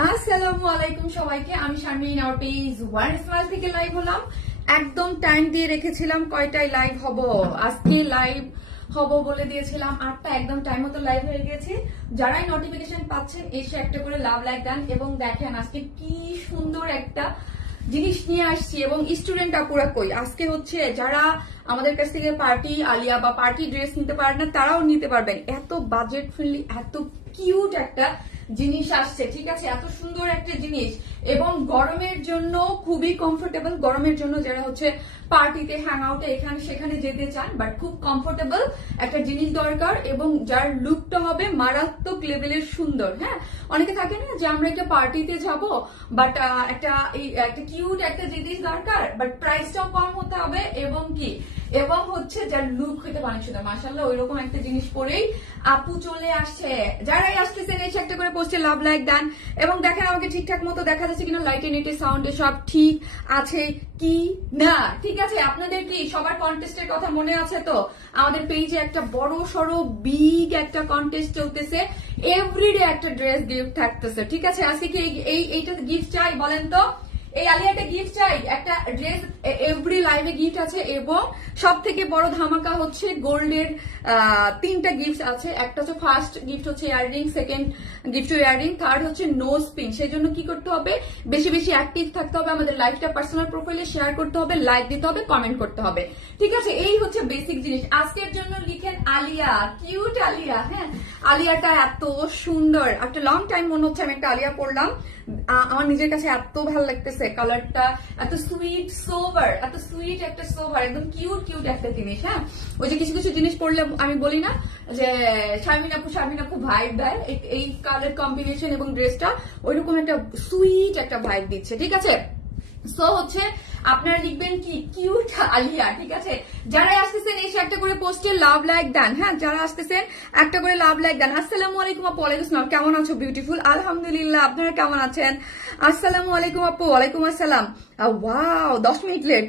আসসালামু আলাইকুম সবাইকে। আমি Sharmin, our page one smile থেকে লাইভ হলাম। একদম টাইম দিয়ে রেখেছিলাম কয়টায় লাইভ হব। আজকে লাইভ হব বলে দিয়েছিলাম 8টা, একদম টাইম মতো লাইভ হয়ে গেছে। যারাই নোটিফিকেশন পাচ্ছেন এসে একটা করে লাভ লাইক দেন এবং দেখেন আজকে কি সুন্দর একটা জিনিস নিয়ে আসছি। এবং স্টুডেন্ট আপুরা কই আজকে হচ্ছে যারা আমাদের কাছ থেকে পার্টি আলিয়া বা পার্টি ড্রেস নিতে পারেন না তারাও নিতে পারবেন। এত বাজেট ফ্রেন্ডলি, এত কিউট একটা জিনিস আসছে, ঠিক আছে? এত সুন্দর একটা জিনিস এবং গরমের জন্য খুবই কমফোর্টেবল। গরমের জন্য যারা হচ্ছে পার্টিতে হ্যাং আউটে এখানে সেখানে যেতে চান, বাট খুব কমফোর্টেবল একটা জিনিস দরকার এবং যার লুকটা হবে মারাত্মক লেভেলের সুন্দর। হ্যাঁ, অনেকে থাকে না যে আমরা একটা পার্টিতে যাব বাট একটা কিউট একটা জিনিস দরকার, বাট প্রাইসটাও কম হতে হবে এবং এবং হচ্ছে যার লুক হইতে পারে সুন্দর। মাশাআল্লাহ ওইরকম একটা জিনিস পরেই আপু চলে আসছে। যারাই আসতেছেন এসে একটা করে পোস্টে লাভ লাইক দেন এবং দেখেন আমাকে ঠিকঠাক মতো দেখা যাচ্ছে কিনা, লাইটে নেটে সাউন্ডে সব ঠিক আছে কি না। ঠিক আছে, আপনাদের কি সবার কন্টেস্টের কথা মনে আছে তো? আমাদের পেজে একটা বড় সড়ো বিগ একটা কন্টেস্ট চলতেছে, এভরিডে একটা ড্রেস গিফট থাকতেছে। ঠিক আছে, আজকে কি এইটা গিফট চাই বলেন তো? এই আলিয়াটা গিফট চাই, একটা ড্রেস এভরি লাইভে গিফট আছে এবং সব থেকে বড় ধামাকা হচ্ছে গোল্ডের 3টা গিফট আছে। একটা হচ্ছে ফার্স্ট গিফট হচ্ছে earring, second gift earring, third হচ্ছে নোজ পিন। সেজন্য কি করতে হবে? বেশি বেশি অ্যাক্টিভ থাকতে হবে, আমাদের লাইভটা পার্সোনাল প্রোফাইলে শেয়ার করতে হবে, লাইক দিতে হবে, কমেন্ট করতে হবে। ঠিক আছে, এই হচ্ছে বেসিক জিনিস। আজকের জন্য লিখেন আলিয়া, কিউট আলিয়া। হ্যাঁ, আলিয়াটা এত সুন্দর, একটা লং টাইম মনে হচ্ছে আমি একটা আলিয়া পরলাম। আমার নিজের কাছে এত ভালো লাগতেছে, কালারটা এত সুইট সোভার, এত সুইট একটা সোভার, একদম কিউট কিউট একটা জিনিস। হ্যাঁ, ওই যে কিছু কিছু জিনিস পড়লে আমি বলি না যে শারমিন আপু ভাইব দেয়, এই কালার কম্বিনেশন এবং ড্রেসটা ওইরকম একটা সুইট একটা ভাইব দিচ্ছে। ঠিক আছে, সো হচ্ছে আপনারা লিখবেন কি কিউট আলিয়া। ঠিক আছে, যারা আসতেছেন এসে একটা করে পোস্টে লাভ লাইক দেন। হ্যাঁ, যারা আসতেছেন একটা করে লাভ লাইক দেন। আসসালামু আলাইকুম আপু। ওয়ালাইকুম আসসালাম। কেমন আছো? বিউটিফুল, আলহামদুলিল্লাহ। আপনারা কেমন আছেন? আসসালামু আলাইকুম আপু। ওয়ালাইকুম আসসালাম। Wow, 10 minute late.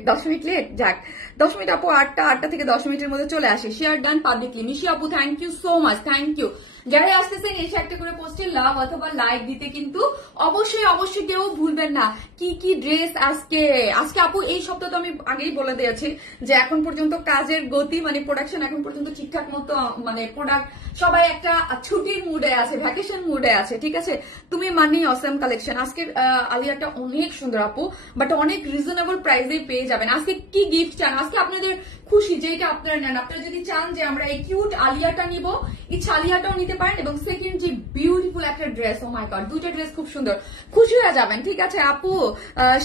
যাক, 10 মিনিট আপু, 8টা থেকে 10 মিনিটের মধ্যে চলে আসে। Share done publicly. নিশি আপু thank you so much, thank you. যারা আসতেছেন এসে একটা করে পোস্টে লাভ অথবা লাইক দিতে কিন্তু অবশ্যই কেউ ভুলবেন না। কি কি ড্রেস আজকে আপু এই সপ্তাহ তো আমি আগেই বলে দিয়েছি যে এখন পর্যন্ত কাজের গতি মানে প্রোডাকশন এখন পর্যন্ত ঠিকঠাক মতো মানে প্রোডাক্ট সবাই একটা ছুটির মুডে আছে, ভ্যাকেশন মুডে আছে। ঠিক আছে, তুমি মানি অসম কালেকশন। আজকের আলিয়াটা অনেক সুন্দর আপু, বাট অনেক রিজনেবল প্রাইসে পেয়ে যাবেন। আজকে কি গিফট চান? আজকে আপনাদের খুশি যেটা আপনারা নেন। আপনারা যদি চান যে আমরা এই কিউট আলিয়াটা নিব, ইচ্ছা আলিয়াটাও নিতে পারেন এবং সেকেন্ড যে বিউটিফুল একটা ড্রেস, ও মাই গড, দুইটা ড্রেস খুব সুন্দর, খুশি হয়ে যাবেন। ঠিক আছে আপু,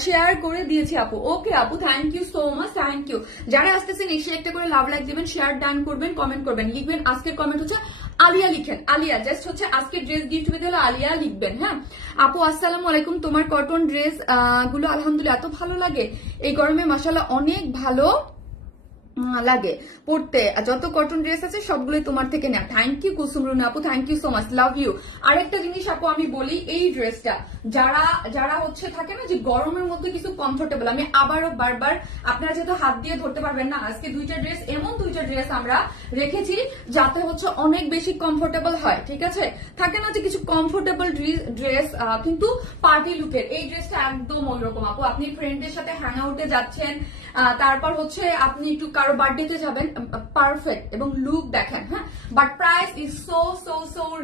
শেয়ার করে দিয়েছি আপু। ওকে আপু, thank you so much, thank you. যারা আসতেছেন এসে একটা করে লাভ লাইক দিবেন, শেয়ার ডান করবেন, কমেন্ট করবেন, লিখবেন আজকের কমেন্ট হচ্ছে আলিয়া, লিখেন আলিয়া। জাস্ট হচ্ছে আজকের ড্রেস গিফট পেতে হলে আলিয়া লিখবেন। হ্যাঁ আপু, আসসালামু আলাইকুম। তোমার কটন ড্রেস গুলো আলহামদুলিল্লাহ এত ভালো লাগে এই গরমে, মাশাআল্লাহ অনেক ভালো লাগে পড়তে। যত কটন ড্রেস আছে সবগুলোই তোমার থেকে নেওয়া। থ্যাংক ইউ কুসুমরুনা আপু, thank you so much, love you. আরেকটা জিনিস আপু আমি বলি, এই ড্রেসটা যারা হচ্ছে থাকে না যে গরমের মধ্যে কিছু কমফোর্টেবল, আমি আবারও বারবার, আপনারা যেহেতু হাত দিয়ে ধরতে পারবেন না, আজকে দুইটা ড্রেস আমরা রেখেছি যাতে হচ্ছে অনেক বেশি কমফোর্টেবল হয়। ঠিক আছে, থাকে না যে কিছু কমফোর্টেবল ড্রেস কিন্তু পার্টি লুকের, এই ড্রেসটা একদম অন্যরকম আপু। আপনি ফ্রেন্ডের সাথে হ্যাং আউটে যাচ্ছেন, তারপর হচ্ছে আপনি একটু কারো বার্থডেতে যাবেন, পারফেক্ট এবং লুক দেখেন। হ্যাঁ, but price is so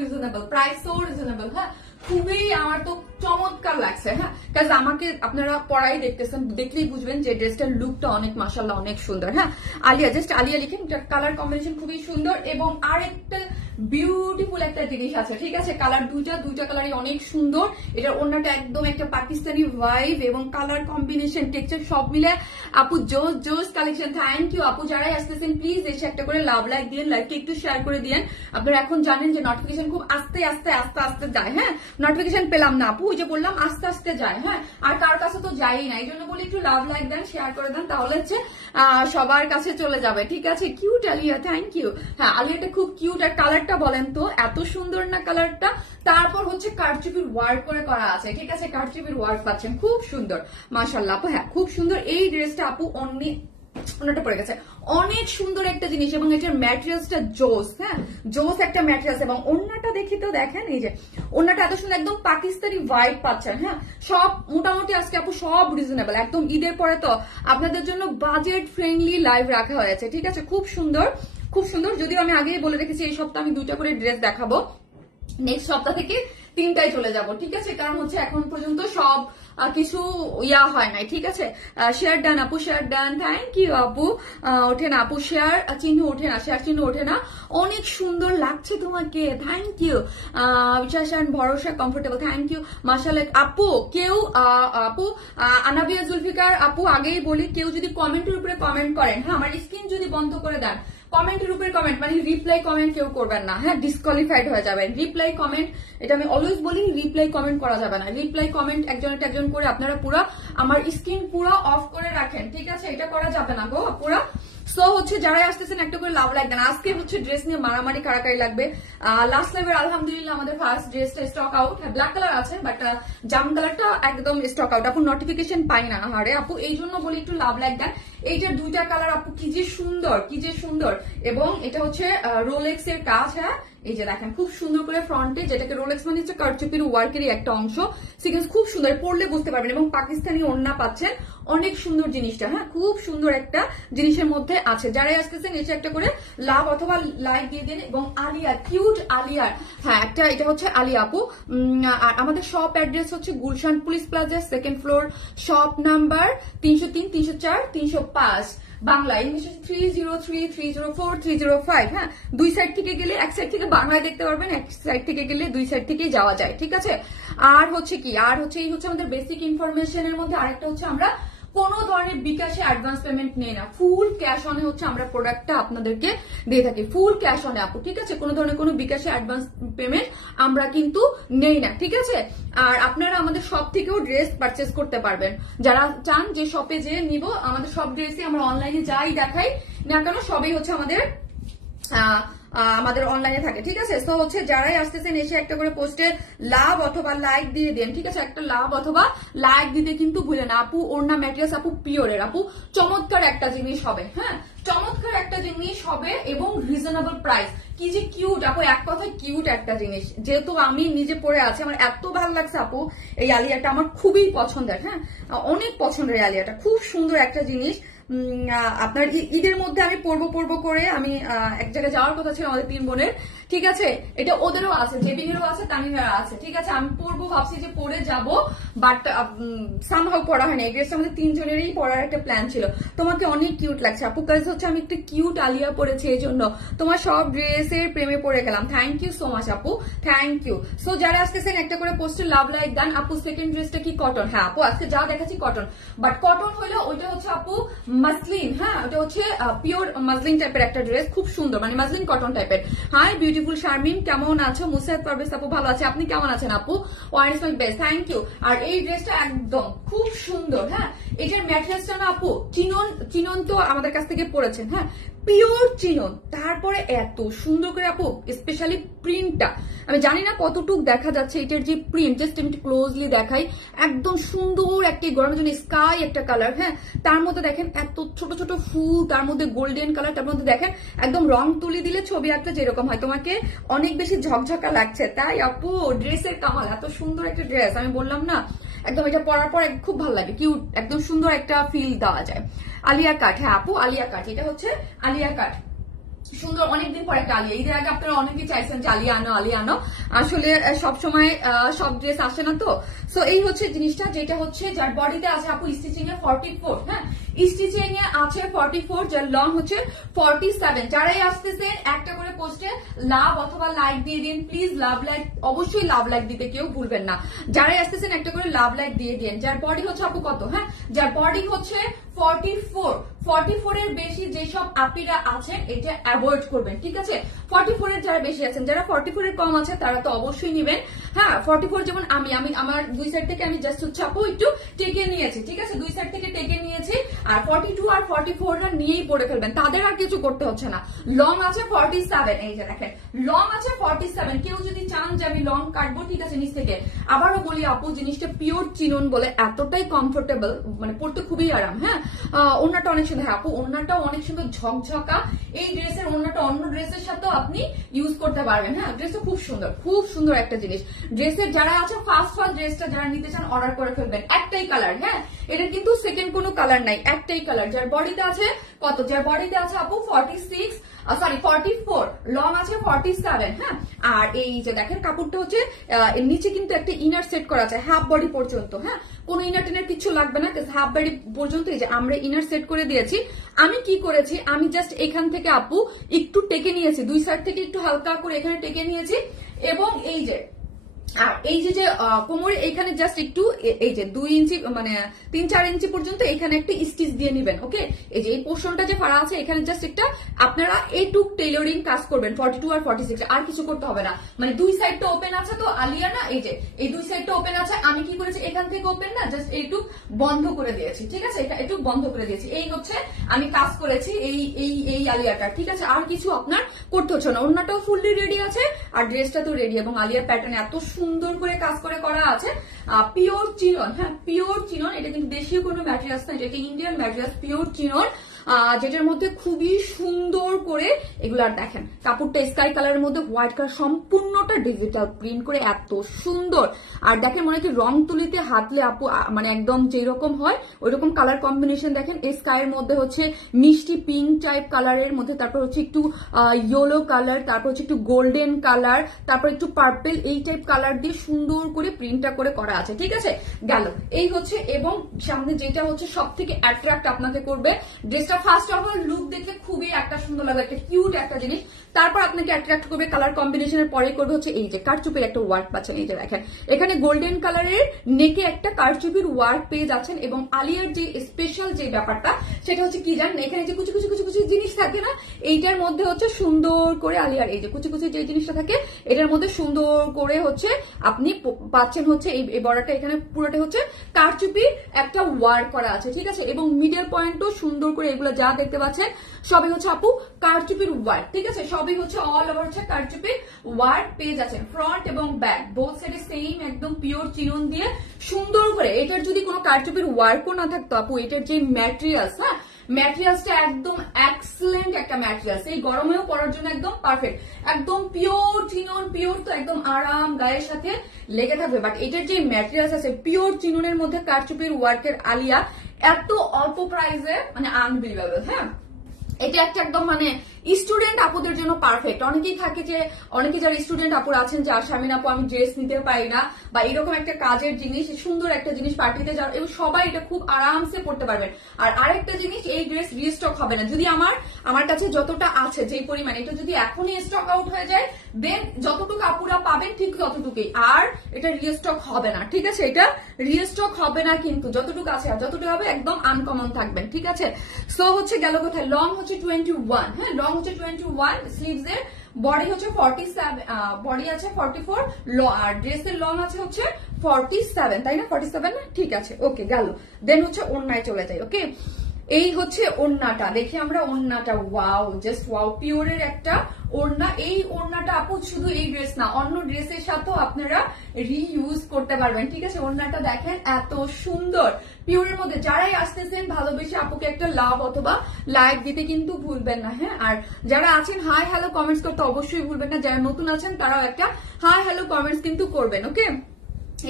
reasonable, price so reasonable. হ্যাঁ, খুবই আমার তো চমৎকার লাগছে। হ্যাঁ, কাজ আমাকে আপনারা পড়াই দেখতেছেন, দেখলেই বুঝবেন যে ড্রেসটার লুকটা অনেক মাশাআল্লাহ অনেক সুন্দর। হ্যাঁ, আলিয়া, জাস্ট আলিয়া লিখেন, কালার কম্বিনেশন খুবই সুন্দর এবং আরেকটা বিউটিফুল একটা জিনিস আছে। ঠিক আছে, কালার দুইটা কালারই অনেক সুন্দর। এটার অন্যটা একদম একটা পাকিস্তানি ভাইব এবং কালার কম্বিনেশন টেক্সচার সব মিলে আপু জোস কালেকশন। থ্যাংক ইউ আপু। যারাই আসতেছেন প্লিজ এসে একটা করে লাভ লাইক দিয়ে লাইকটা একটু শেয়ার করে দিয়েন। আপনারা এখন জানেন যে নোটিফিকেশন খুব আস্তে যায়। হ্যাঁ, নোটিফিকেশন পেলাম না আপু, ওই যে বললাম আস্তে আস্তে যায়। হ্যাঁ, আর কার কাছে তো যায়ই না, এই জন্য বলি একটু লাভ লাইক দেন, শেয়ার করে দেন, তাহলে হচ্ছে সবার কাছে চলে যাবে। ঠিক আছে, কিউট আলিয়া, থ্যাংক ইউ। হ্যাঁ, আলিয়াটা খুব কিউট। আর কালারটা বলেন তো, এত সুন্দর না কালারটা। তারপর হচ্ছে কারচুপির ওয়ার্ক করে করা আছে। ঠিক আছে, কারচুপির ওয়ার্ক পাচ্ছেন, খুব সুন্দর মাশাআল্লাহ আপু। হ্যাঁ, খুব সুন্দর এই ড্রেসটা আপু। ওনাটা পড়ে গেছে, অনেক সুন্দর একটা জিনিস এবং এটার ম্যাটেরিয়ালসটা জোস, হ্যাঁ জোস একটা ম্যাটেরিয়ালস। এবং ওন্নাটা দেখি তো দেখেন, এই যে ওন্নাটা এত সুন্দর একদম পাকিস্তানি ভাইব পাচ্ছেন, হ্যাঁ সব মোটামুটি আজকে আপু সব রিজনেবল, একদম ঈদের পরে তো আপনাদের জন্য বাজেট ফ্রেন্ডলি লাইভ রাখা হয়েছে, ঠিক আছে খুব সুন্দর খুব সুন্দর। যদিও আমি আগেই বলে রেখেছি এই সপ্তাহে আমি 2টা করে ড্রেস দেখাবো, নেক্সট সপ্তাহ থেকে 3টায় চলে যাব, ঠিক আছে কারণ হচ্ছে এখন পর্যন্ত সব কিছু ইয়া হয় নাই, ঠিক আছে। শেয়ার ডান আপু, শেয়ার ডান, থ্যাংক ইউ আপু। ওঠে না আপু, শেয়ার চিহ্ন ওঠে না, শেয়ার চিহ্ন ওঠে না, অনেক সুন্দর লাগছে তোমাকে, থ্যাংক ইউ। বিশ্বাস এন্ড ভরসা কমফোর্টেবল, থ্যাংক ইউ মাশাআল্লাহ আপু। কেউ আপু আনাবিয়া জুলফিকার আপু, আগেই বলি কেউ যদি কমেন্টের উপরে কমেন্ট করেন, হ্যাঁ আমার স্ক্রিন যদি বন্ধ করে দেন, কমেন্টের উপরে কমেন্ট মানে রিপ্লাই কমেন্ট কেউ করবেন না, হ্যাঁ ডিসকোয়ালিফাইড হয়ে যাবেন। রিপ্লাই কমেন্ট, এটা আমি অলওয়েজ বলি, রিপ্লাই কমেন্ট করা যাবে না, রিপ্লাই কমেন্ট একজন করে আপনারা পুরো আমার স্ক্রিন পুরো অফ করে রাখেন, ঠিক আছে এটা করা যাবে না গো পুরা। সো হচ্ছে যারাই আসতেছেন একটা করে লাভ লাইক দেন। আজকে হচ্ছে ড্রেস নিয়ে মারামারি কারাকারি লাগবে। লাস্ট লাইভের আলহামদুলিল্লাহ আমাদের ফার্স্ট ড্রেসটা স্টক আউট, হ্যাঁ ব্ল্যাক কালার আছে বাট জাম কালারটা একদম স্টক আউট, আপু নোটিফিকেশন পাই না হারে আপু, এই জন্য বলি একটু লাভ লাইক দেন। এই যে 2টা কালার আপু কি যে সুন্দর, কি যে সুন্দর, এবং এটা হচ্ছে রোলেক্স এর কাজ, হ্যাঁ এই যে দেখেন খুব সুন্দর করে ফ্রন্টে, যেটাকে রোলেক্স মানে হচ্ছে কারচুপির ওয়ার্কেরই একটা অংশ, সিকোয়েন্স খুব সুন্দর, পরলে বুঝতে পারবেন, এবং পাকিস্তানি ওড়না পাচ্ছেন, অনেক সুন্দর জিনিসটা, হ্যাঁ খুব সুন্দর একটা জিনিসের মধ্যে আছে। যারাই আসতেছেন এসে একটা করে লাভ অথবা লাইক দিয়ে দিন। এবং আলিয়া, কিউট আলিয়ার, হ্যাঁ একটা এটা হচ্ছে আলিয়া আপু। আর আমাদের শপ অ্যাড্রেস হচ্ছে Gulshan police plaza, 2nd floor, shop number 303, 304, 305, Bangla, English 303, 304, 305, হ্যাঁ 2 সাইড থেকে গেলে, এক সাইড থেকে বাংলায় দেখতে পারবেন, এক সাইড থেকে গেলে 2 সাইড থেকেই যাওয়া যায়, ঠিক আছে। আর হচ্ছে কি, আর হচ্ছে এই হচ্ছে আমাদের বেসিক ইনফরমেশনের মধ্যে আরেকটা হচ্ছে আমরা কোনো ধরনের বিকাশে অ্যাডভান্স পেমেন্ট নেই না, ফুল ক্যাশ অনে হচ্ছে আমরা প্রোডাক্টটা আপনাদেরকে দিয়ে থাকি, ফুল ক্যাশ অনে আপু, ঠিক আছে কোনো ধরনের কোনো বিকাশে অ্যাডভান্স পেমেন্ট আমরা কিন্তু নেই না, ঠিক আছে। আর আপনারা আমাদের শপ থেকেও ড্রেস পারচেজ করতে পারবেন, যারা চান যে শপে যেয়ে নিব, আমাদের সব ড্রেসই আমরা অনলাইনে যাই দেখাই না কেন সবই হচ্ছে আমাদের অনলাইনে থাকে, ঠিক আছে। তো হচ্ছে যারাই আসতেছেন এসে একটা করে পোস্টে লাভ অথবা লাইক দিয়ে দেন, ঠিক আছে একটা লাভ অথবা লাইক দিতে কিন্তু ভুলেন আপু। ওড়না ম্যাটেরিয়ালস আপু পিওরের আপু, চমৎকার একটা জিনিস হবে, হ্যাঁ চমৎকার একটা জিনিস হবে এবং রিজনেবল প্রাইস। কি যে কিউট আপু, এক কথায় কিউট একটা জিনিস, যেহেতু আমি নিজে পরে আছি আমার এত ভালো লাগছে আপু, এই আলিয়াটা আমার খুবই পছন্দের, হ্যাঁ অনেক পছন্দের আলিয়াটা, খুব সুন্দর একটা জিনিস। আপনার ঈদের মধ্যে আমি পরবো করে আমি এক জায়গায় যাওয়ার কথা ছিল আমাদের 3 বোনের, ঠিক আছে এটা ওদেরও আছে, জেবিনেরও আছে, তানিমেরও আছে, ঠিক আছে আমি পরবো ভাবছি যে পরে যাব, বাট সামহাউ পড়া হয় না, এই ড্রেসটা আমাদের 3 জনেরই পরার একটা প্ল্যান ছিল। তোমাকে অনেক কিউট লাগছে আপু, কাজ হচ্ছে আমি একটু কিউট আলিয়া পরেছি, এই জন্য তোমার সব ড্রেসের প্রেমে পড়ে গেলাম, থ্যাংক ইউ সো মাচ আপু, থ্যাংক ইউ। সো যারা আসতেছেন একটা করে পোস্টে লাভ লাইক দেন আপু। সেকেন্ড ড্রেসটা কি কটন, হ্যাঁ আপু আজকে যা দেখাচ্ছি কটন, বাট কটন হইলো ওইটা হচ্ছে আপু মাসলিন, হ্যাঁ ওটা হচ্ছে পিওর মাসলিন টাইপের একটা ড্রেস, খুব সুন্দর মানে মাসলিন কটন টাইপের। হাই বিউটিফুল শারমিন, কেমন আছো? মুসাদ পারভেজ আপু ভালো আছে, আপনি কেমন আছেন আপু? One is my best, thank you. আর এই ড্রেসটা একদম খুব সুন্দর, হ্যাঁ এটার ম্যাটেরিয়ালসটা না আপু চিনন তো আমাদের কাছ থেকে পড়েছেন, হ্যাঁ পিওর চিনন, তারপরে এত সুন্দর করে আপু স্পেশালি প্রিন্টটা, আমি জানি না কতটুক দেখা যাচ্ছে এটার যে প্রিন্ট, জাস্ট আমি ক্লোজলি দেখাই, একদম সুন্দর একটি গরমের জন্য স্কাই একটা কালার, হ্যাঁ তার মধ্যে দেখেন এত ছোট ছোট ফুল, তার মধ্যে গোল্ডেন কালার, তার মধ্যে দেখেন একদম রং তুলি দিলে ছবি আঁকতে যেরকম হয় তোমাকে অনেক বেশি ঝকঝকা লাগছে, তাই আপু ড্রেসের কামাল, এত সুন্দর একটা ড্রেস আমি বললাম না, একদম এটা পরার পর খুব ভালো লাগে, কিউট একদম সুন্দর একটা ফিল দেওয়া যায়। আলিয়া কাট, হ্যাঁ আপু আলিয়া কাট, এটা হচ্ছে আলিয়া কাট, সুন্দর অনেকদিন পর একটা আলিয়া। ঈদের আগে আপনারা অনেকে চাইছেন যে আলিয়া আনো, আসলে সবসময় সব ড্রেস আসে না তো। সো এই হচ্ছে জিনিসটা, যেটা হচ্ছে যার বডিতে আছে আপু স্টিচিং এ 44, হ্যাঁ স্টিচিং এ আছে 44, যার লং হচ্ছে 47। যারাই আসতেছেন একটা করে পোস্টে লাভ অথবা লাইক দিয়ে দিন প্লিজ, লাভ লাইক অবশ্যই লাভ লাইক দিতে কেউ ভুলবেন না। যারাই আসতেছেন একটা করে লাভ লাইক দিয়ে দিন। যার বডি হচ্ছে আপু কত, হ্যাঁ যার বডি হচ্ছে 44 এর বেশি যেসব আপিরা আছেন এটা অ্যাভয়েড করবেন, ঠিক আছে 44 এর যারা বেশি আছেন, যারা 44 এর কম আছে তারা তো অবশ্যই নেবেন, হ্যাঁ 44 যেমন আমি আমার 2 সাইড থেকে আমি জাস্ট হচ্ছে আপু একটু টেকে নিয়েছি, ঠিক আছে 2 সাইড থেকে টেকে নিয়েছি, আর 42 আর 44 রা নিয়েই পরে ফেলবেন, তাদের আর কিছু করতে হচ্ছে না। লং আছে 47, এই যে দেখেন লং আছে 47, কেউ যদি চান যে আমি লং কাটবো ঠিক আছে নিচ থেকে, আবারও বলি আপু জিনিসটা পিওর চিনন বলে এতটাই কমফোর্টেবল, মানে পড়তে খুবই আরাম, হ্যাঁ ওনাটা অনেক সুন্দর। আপু ওড়নাটাও অনেক সুন্দর ঝকঝকা, এই ড্রেসের ওড়নাটা অন্য ড্রেসের সাথেও আপনি ইউজ করতে পারবেন। হ্যাঁ, ড্রেসটা খুব সুন্দর একটা জিনিস। ড্রেসের যারা আছে ফার্স্ট ড্রেসটা যারা নিতে চান অর্ডার করে ফেলবেন। একটাই কালার, হ্যাঁ, এটা কিন্তু সেকেন্ড কোনো কালার নাই, একটাই কালার। যার বডিতে আছে কত, যার বডিতে আছে আপু 44, লং আছে 47। হ্যাঁ, আর এই যে দেখেন কাপড়টা হচ্ছে নিচে কিন্তু একটা ইনার সেট করা আছে হাফ বডি পর্যন্ত। হ্যাঁ, কোনো ইনার টিনার কিছু লাগবে না, হাফ বডি পর্যন্ত এই যে আমরা ইনার সেট করে দিয়েছি। আমি কি করেছি, আমি জাস্ট এখান থেকে আপু একটু টেকে নিয়েছি, দুই সাইড থেকে একটু হালকা করে এখানে টেকে নিয়েছি, এবং এই যে আর এই যে কোমরে এখানে জাস্ট একটু এই যে 2 ইঞ্চি মানে 3-4 ইঞ্চি পর্যন্ত এখানে একটা স্টিচ দিয়ে নেবেন। ওকে, এই যে এই পোর্শনটা যে ফাড়া আছে এখানে জাস্ট একটা আপনারা এইটুক টেইলরিং কাজ করবেন, 42 আর 46, আর কিছু করতে হবে না। মানে দুই সাইডটা ওপেন আছে তো আলিয়া না, এই যে এই দুই সাইডটা ওপেন আছে, আমি কি করেছি এখান থেকে ওপেন না জাস্ট এইটুক বন্ধ করে দিয়েছি। ঠিক আছে, এটা একটু বন্ধ করে দিয়েছি, এই হচ্ছে আমি কাজ করেছি এই এই এই আলিয়াটা। ঠিক আছে, আর কিছু আপনার করতে হচ্ছে না, ওড়নাটাও ফুললি রেডি আছে আর ড্রেসটা তো রেডি, এবং আলিয়ার প্যাটার্ন এত সুন্দর করে কাজ করে করা আছে। পিওর চিনন, হ্যাঁ পিওর চিনন, এটা কিন্তু দেশীয় কোনো ম্যাটেরিয়ালস না, যেটা ইন্ডিয়ান ম্যাটেরিয়ালস, পিওর চিনন, যেটার মধ্যে খুবই সুন্দর করে এগুলো। আর দেখেন কাপড়টা স্কাই কালারের মধ্যে হোয়াইট কালার, সম্পূর্ণটা ডিজিটাল প্রিন্ট করে এত সুন্দর। আর দেখেন মনে কি রং তুলিতে হাতলে আপু মানে একদম যেই রকম হয় ওই রকম কালার কম্বিনেশন। দেখেন এই স্কাইয়ের মধ্যে হচ্ছে মিষ্টি পিঙ্ক টাইপ কালারের মধ্যে, তারপর হচ্ছে একটু ইয়েলো কালার, তারপর হচ্ছে একটু গোল্ডেন কালার, তারপর একটু পার্পল, এই টাইপ কালার দিয়ে সুন্দর করে প্রিন্টটা করে করা আছে। ঠিক আছে, গেল এই হচ্ছে। এবং সামনে যেটা হচ্ছে সব থেকে অ্যাট্রাক্ট আপনাকে করবে ড্রেসটা, ফার্স্ট অফ অল লুক দেখলে খুবই একটা সুন্দর লাগবে, একটা কিউট একটা জিনিস। তারপর আপনাকে অ্যাট্রাক্ট করবে কালার কম্বিনেশনের পরে করবে হচ্ছে এই যে কারচুপির একটা ওয়ার্ক পাচ্ছেন। এই যে দেখেন এখানে গোল্ডেন কালারের নেকে একটা কারচুপির ওয়ার্ক পেয়ে যাচ্ছেন, এবং আলিয়ার যে স্পেশাল যে ব্যাপারটা সেটা হচ্ছে কি জানেন, এখানে যে কুচি কুচি কুচি কুচি জিনিস থাকে না, এইটার মধ্যে হচ্ছে সুন্দর করে আলিয়ার এই যে কুচি কুচি যে জিনিসটা থাকে এটার মধ্যে সুন্দর করে হচ্ছে আপনি পাচ্ছেন হচ্ছে এই বর্ডারটা, এখানে পুরোটা হচ্ছে কারচুপির একটা ওয়ার্ক করা আছে। ঠিক আছে, এবং মিডল পয়েন্টও সুন্দর করে এগুলো যা দেখতে পাচ্ছেন সবই হচ্ছে আপু কারচুপির ওয়ার্ক। ঠিক আছে, সবই হচ্ছে অল ওভার হচ্ছে কারচুপির ওয়ার্ক পেয়ে যাচ্ছেন, ফ্রন্ট এবং ব্যাক বোথ সাইডে সেম একদম পিওর চিনন দিয়ে সুন্দর করে। এটার যদি কোনো কারচুপির ওয়ার্কও না থাকতো আপু, এটার যে ম্যাটেরিয়ালস, হ্যাঁ ম্যাটেরিয়ালসটা একদম এক্সেলেন্ট একটা ম্যাটেরিয়ালস, এই গরমেও পরার জন্য একদম পারফেক্ট, একদম পিওর চিনন, পিওর তো একদম আরাম গায়ের সাথে লেগে থাকবে। বাট এটার যে ম্যাটেরিয়ালস আছে পিওর চিননের মধ্যে কারচুপির ওয়ার্কের আলিয়া, এত অল্প প্রাইসে মানে আনবিলিভেবল। হ্যাঁ, এটা একটা একদম মানে স্টুডেন্ট আপুদের জন্য পারফেক্ট। অনেকেই থাকে যে অনেকে যারা স্টুডেন্ট আপুর আছেন যে শারমিন আপু আমি ড্রেস নিতে পারি না, বা এরকম একটা কাজের জিনিস, সুন্দর একটা জিনিস পার্টিতে যাওয়ার, এবং সবাই এটা খুব আরামসে পড়তে পারবেন। আর আরেকটা জিনিস, এই ড্রেস রিস্টক হবে না। যদি আমার কাছে যতটা আছে যেই পরিমাণ, এটা যদি এখনই স্টক আউট হয়ে যায় দেন যতটুকু আপুরা পাবেন ঠিক ততটুকুই, আর এটা রিস্টক হবে না। ঠিক আছে, এটা রিস্টক হবে না, কিন্তু যতটুকু আছে আর যতটুকু হবে একদম আনকমন থাকবেন। ঠিক আছে, সো হচ্ছে গেল কোথায়, লং হচ্ছে 21, হ্যাঁ লং হচ্ছে 21, স্লিভস এর বডি হচ্ছে 47, বডি আছে 44, আর ড্রেসের লং আছে হচ্ছে 47, তাই না 47 না? ঠিক আছে, ওকে গেল। দেন হচ্ছে ওড়নায় চলে যাই। ওকে, এই হচ্ছে ওড়নাটা, দেখি আমরা ওড়নাটা, ওয়াও জাস্ট ওয়াও, পিওরের একটা ওড়না। এই ওড়নাটা আপু শুধু এই ড্রেস না, অন্য ড্রেসের সাথেও আপনারা রিইউজ করতে পারবেন। ঠিক আছে, ওড়নাটা দেখেন এত সুন্দর পিওরের মধ্যে। যারাই আসতেছেন ভালোবেসে আপুকে একটা লাভ অথবা লাইক দিতে কিন্তু ভুলবেন না। হ্যাঁ, আর যারা আছেন হাই হ্যালো কমেন্টস করতে অবশ্যই ভুলবেন না। যারা নতুন আছেন তারাও একটা হাই হ্যালো কমেন্টস কিন্তু করবেন। ওকে,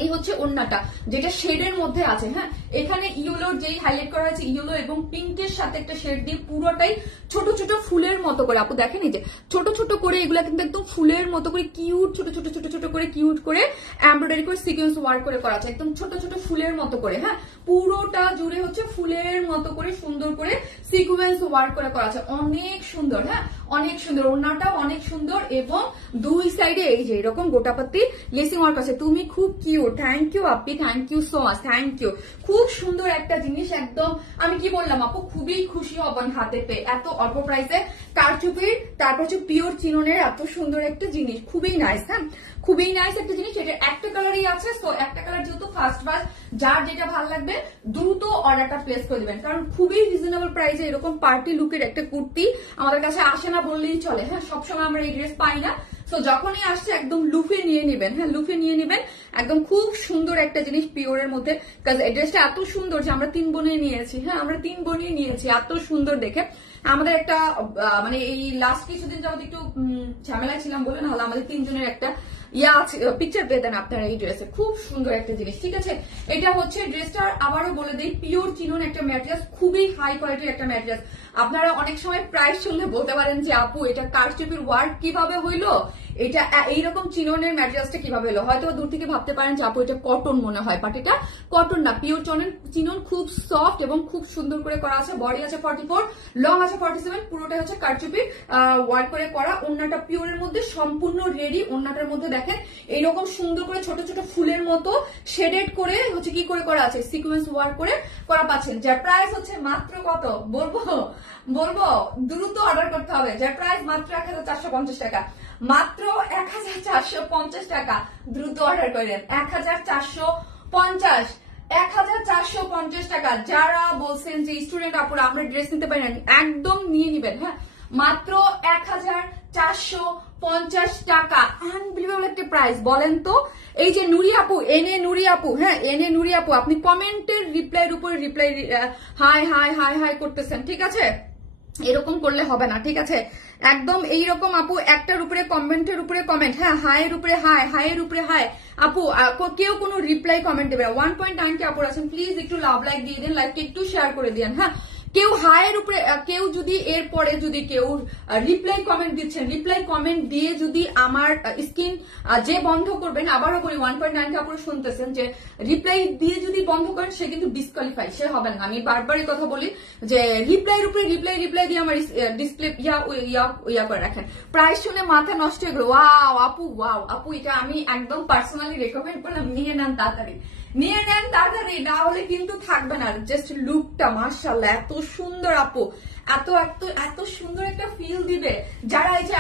এই হচ্ছে ওড়নাটা যেটা শেডের মধ্যে আছে। হ্যাঁ, এখানে ইয়েলোর যেই হাইলাইট করা আছে ইয়েলো এবং পিঙ্কের সাথে একটা শেড দিয়ে পুরোটাই ছোট ছোট ফুলের মতো করে, আপু দেখেন এই যে ছোট ছোট করে এগুলা কিন্তু একদম ফুলের মতো করে কিউট, ছোট ছোট ছোট ছোট করে কিউট করে এমব্রয়ডারি করে সিকোয়েন্স ওয়ার্ক করে করা আছে, একদম ছোট ছোট ফুলের মতো করে। হ্যাঁ, পুরোটা জুড়ে হচ্ছে ফুলের মতো করে সুন্দর করে সিকোয়েন্স ওয়ার্ক করে করা আছে, অনেক সুন্দর। হ্যাঁ, অনেক সুন্দর, ওড়নাটাও অনেক সুন্দর, এবং দুই সাইডে এই যে এরকম গোটাপাতি লেসিং ওয়ার্ক আছে। তুমি খুব কিউট, থ্যাংক ইউ আপি, thank you so much, thank you. খুব সুন্দর একটা জিনিস, একদম আমি কি বললাম আপু, খুবই খুশি হবেন হাতে পেয়ে, এত অল্প প্রাইসে কারচুপির, তারপর হচ্ছে পিওর চিননের এত সুন্দর একটা জিনিস, খুবই নাইস। হ্যাঁ, খুবই নাইস একটা জিনিস। এটা একটা কালারই আছে, তো একটা কালার যেহেতু ফার্স্ট যার যেটা ভালো লাগবে দ্রুত অর্ডারটা প্লেস করে দিবেন, কারণ খুবই রিজনেবল প্রাইসে এরকম পার্টি লুকের একটা কুর্তি আমাদের কাছে আসে না বললেই চলে। হ্যাঁ, সবসময় আমরা এই ড্রেস পাই না, তো যখনই আসছে একদম লুফে নিয়ে নেবেন। হ্যাঁ, লুফে নিয়ে নেবেন, একদম খুব সুন্দর একটা জিনিস পিওরের মধ্যে, কারণ ড্রেসটা এত সুন্দর যে আমরা 3 বোনে নিয়েছি। হ্যাঁ, আমরা 3 বোনই নিয়েছি, এত সুন্দর দেখে। আমাদের একটা মানে এই লাস্ট কিছুদিন যাবত একটু ঝামেলা ছিলাম বলে, না হলে আমাদের 3 জনের একটা পিকচার পেতেন আপনারা এই ড্রেসে। খুব সুন্দর একটা জিনিস, ঠিক আছে। এটা হচ্ছে ড্রেসটার, আবারও বলে দিই, পিওর চিনন একটা ম্যাটেরিয়াল, খুবই হাই কোয়ালিটির একটা ম্যাটেরিয়াল। আপনারা অনেক সময় প্রাইস শুনলে বলতে পারেন যে আপু এটা কারচুপির ওয়ার্ক কিভাবে হইলো, এটা এইরকম চিননের ম্যাটেরিয়ালসটা কিভাবে হলো। হয়তো দূর থেকে ভাবতে পারেন যে আপু এটা কটন মনে হয়, বাট এটা কটন না, পিওর চিনন, খুব সফট এবং খুব সুন্দর করে করা আছে। বডি আছে 44, লং আছে 47, পুরোটা হচ্ছে কারচুপির ওয়ার্ক করে করা। ওন্নাটা পিওরের মধ্যে সম্পূর্ণ রেডি। ওন্নাটার মধ্যে দেখেন এইরকম সুন্দর করে ছোট ছোট ফুলের মতো শেডেড করে হচ্ছে কি করে করা আছে, সিকোয়েন্স ওয়ার্ক করে করা পাচ্ছেন। যার প্রাইস হচ্ছে মাত্র কত বলবো, দ্রুত অর্ডার করতে হবে। যার প্রাইস মাত্র 1450 টাকা, মাত্র 1450 টাকা। দ্রুত অর্ডার করেন 1450, 1450 টাকা। যারা বলছেন যে স্টুডেন্ট আপুরা আমরা ড্রেস নিতে পারি না, একদম নিয়ে নিবেন। হ্যাঁ, মাত্র 1450 টাকা। আনবিলিভেবল একটা প্রাইস, বলেন তো। এই যে নুরি আপু, নুরি আপু, হ্যাঁ নুরি আপু, আপনি কমেন্টের রিপ্লাইয়ের উপরে reply high high high high করতেছেন, ঠিক আছে। এরকম করলে হবে না, ঠিক আছে। একদম এইরকম আপু, একটার উপরে কমেন্টের উপরে কমেন্ট, হ্যাঁ হাইয়ের উপরে হাই, হাইয়ের উপরে হাই। আপু কেউ কোনো রিপ্লাই কমেন্ট দেবে না। 1.9 কে আপুর আছেন, প্লিজ একটু লাভ লাইক দিয়ে দিন, লাইভটা একটু শেয়ার করে দিন। হ্যাঁ, কেউ হাইয়ের উপরে, কেউ যদি এরপরে যদি কেউ রিপ্লাই কমেন্ট দিচ্ছেন, রিপ্লাই কমেন্ট দিয়ে যদি আমার স্ক্রিন যে বন্ধ করবেন, আবারও বলি 1.9 কে আপুর শুনতেছেন, যে রিপ্লাই দিয়ে যদি বন্ধ করেন সে কিন্তু ডিসকোয়ালিফাই, সে হবেন না। আমি বারবারই কথা বলি যে রিপ্লাইয়ের উপরে রিপ্লাই দিয়ে আমার ডিসপ্লে ইয়া করে রাখেন। প্রাইস শুনে মাথা নষ্ট হয়ে গেল। ওয়াও আপু, এটা আমি একদম পার্সোনালি রেকমেন্ড করলাম, নিয়ে নেন তাড়াতাড়ি, নিয়ে নেন তাড়াতাড়ি, না হলে কিন্তু থাকবে না। জাস্ট লুকটা মাশাআল্লাহ এত সুন্দর আপু, এত এত এত সুন্দর একটা ফিল দিবে। যারা এই যে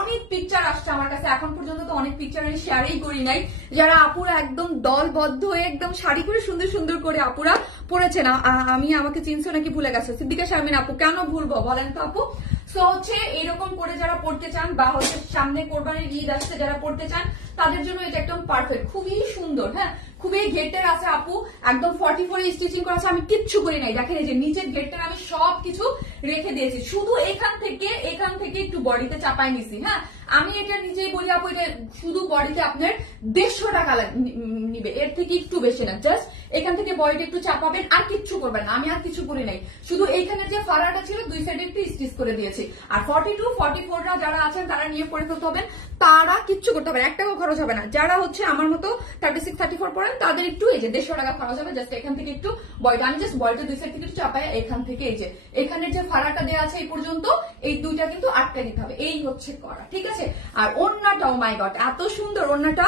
অনেক পিকচার আসছে আমার কাছে, এখন পর্যন্ত তো অনেক পিকচার আমি শেয়ারই করি নাই। যারা আপুরা একদম দলবদ্ধ হয়ে একদম শাড়ি করে সুন্দর সুন্দর করে আপুরা পরেছে না, আমাকে চিনছো নাকি ভুলে গেছে, সিদ্দিকা শারমিন আপু, কেন ভুলবো বলেন তো আপু। সো হচ্ছে এরকম করে যারা পড়তে চান, বা হচ্ছে সামনে কোরবানির ঈদ আসছে যারা পড়তে চান, তাদের জন্য এটা একদম পারফেক্ট, খুবই সুন্দর। হ্যাঁ, খুবই ঘেরটের আছে আপু, একদম 44 স্টিচিং করা আছে। আমি কিচ্ছু করি নাই, দেখেন এই যে নিচের ঘেরটের আমি সবকিছু রেখে দিয়েছি, শুধু এখান থেকে একটু বডিতে চাপাই নিছি। হ্যাঁ, আমি এটা নিজেই বলি আপু, এটা শুধু বডিতে আপনার 150 টাকা নিবে, এর থেকে একটু বেশি না। জাস্ট এখান থেকে বডিতে একটু চাপাবেন, আর কিচ্ছু করবেন না। আমি আর কিছু করি নাই, শুধু এইখানে যে ফাড়াটা ছিল দুই সাইডে একটু স্টিচ করে দিয়েছি। আর 42, 44রা যারা আছেন তারা নিয়ে পরে ফেলতে হবেন, তারা কিচ্ছু করতে হবে, 1 টাকাও খরচ হবে না। যারা হচ্ছে আমার মতো 36, 34 পড়েন, তাদের একটু এই যে 150 টাকা খরচ হবে। জাস্ট এখান থেকে একটু বডিটা, আমি জাস্ট বডিটা দুই সাইড থেকে একটু চাপাই, এখান থেকে এই যে এখানের যে ফাড়াটা দেওয়া আছে এই পর্যন্ত, এই দুইটা কিন্তু আটকে দিতে হবে। এই হচ্ছে করা, ঠিক আছে। আর ওন্নাটা, ও মাই গড এত সুন্দর ওন্নাটা,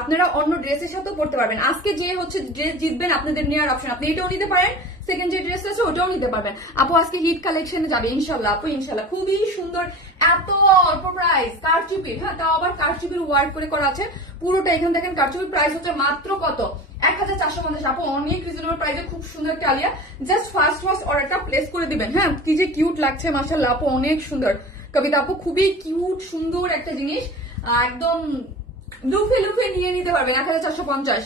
আপনারা অন্য ড্রেসের সাথেও পড়তে পারবেন। আজকে যে হচ্ছে ড্রেস জিতবেন, আপনাদের নেওয়ার অপশন, আপনি এটাও নিতে পারেন, সেকেন্ড যে ড্রেস আছে ওটাও নিতে পারবেন। আপু আজকে হিট কালেকশনে যাবে ইনশাল্লাহ আপু, ইনশাল্লাহ। খুবই সুন্দর, এত অল্প প্রাইস, কারচুপির, হ্যাঁ তাও আবার কারচুপির ওয়ার্ক করে করা আছে পুরোটা। এখানে দেখেন কারচুপির প্রাইস হচ্ছে মাত্র কত, 1450। আপু অনেক রিজনেবল প্রাইসে খুব সুন্দর একটা আলিয়া। জাস্ট ফার্স্ট অর্ডারটা প্লেস করে দিবেন। হ্যাঁ, কি যে কিউট লাগছে মাশাআল্লাহ আপু, অনেক সুন্দর। কবিতা আপু খুবই কিউট সুন্দর একটা জিনিস, একদম লুফে নিয়ে নিতে পারবেন। 1450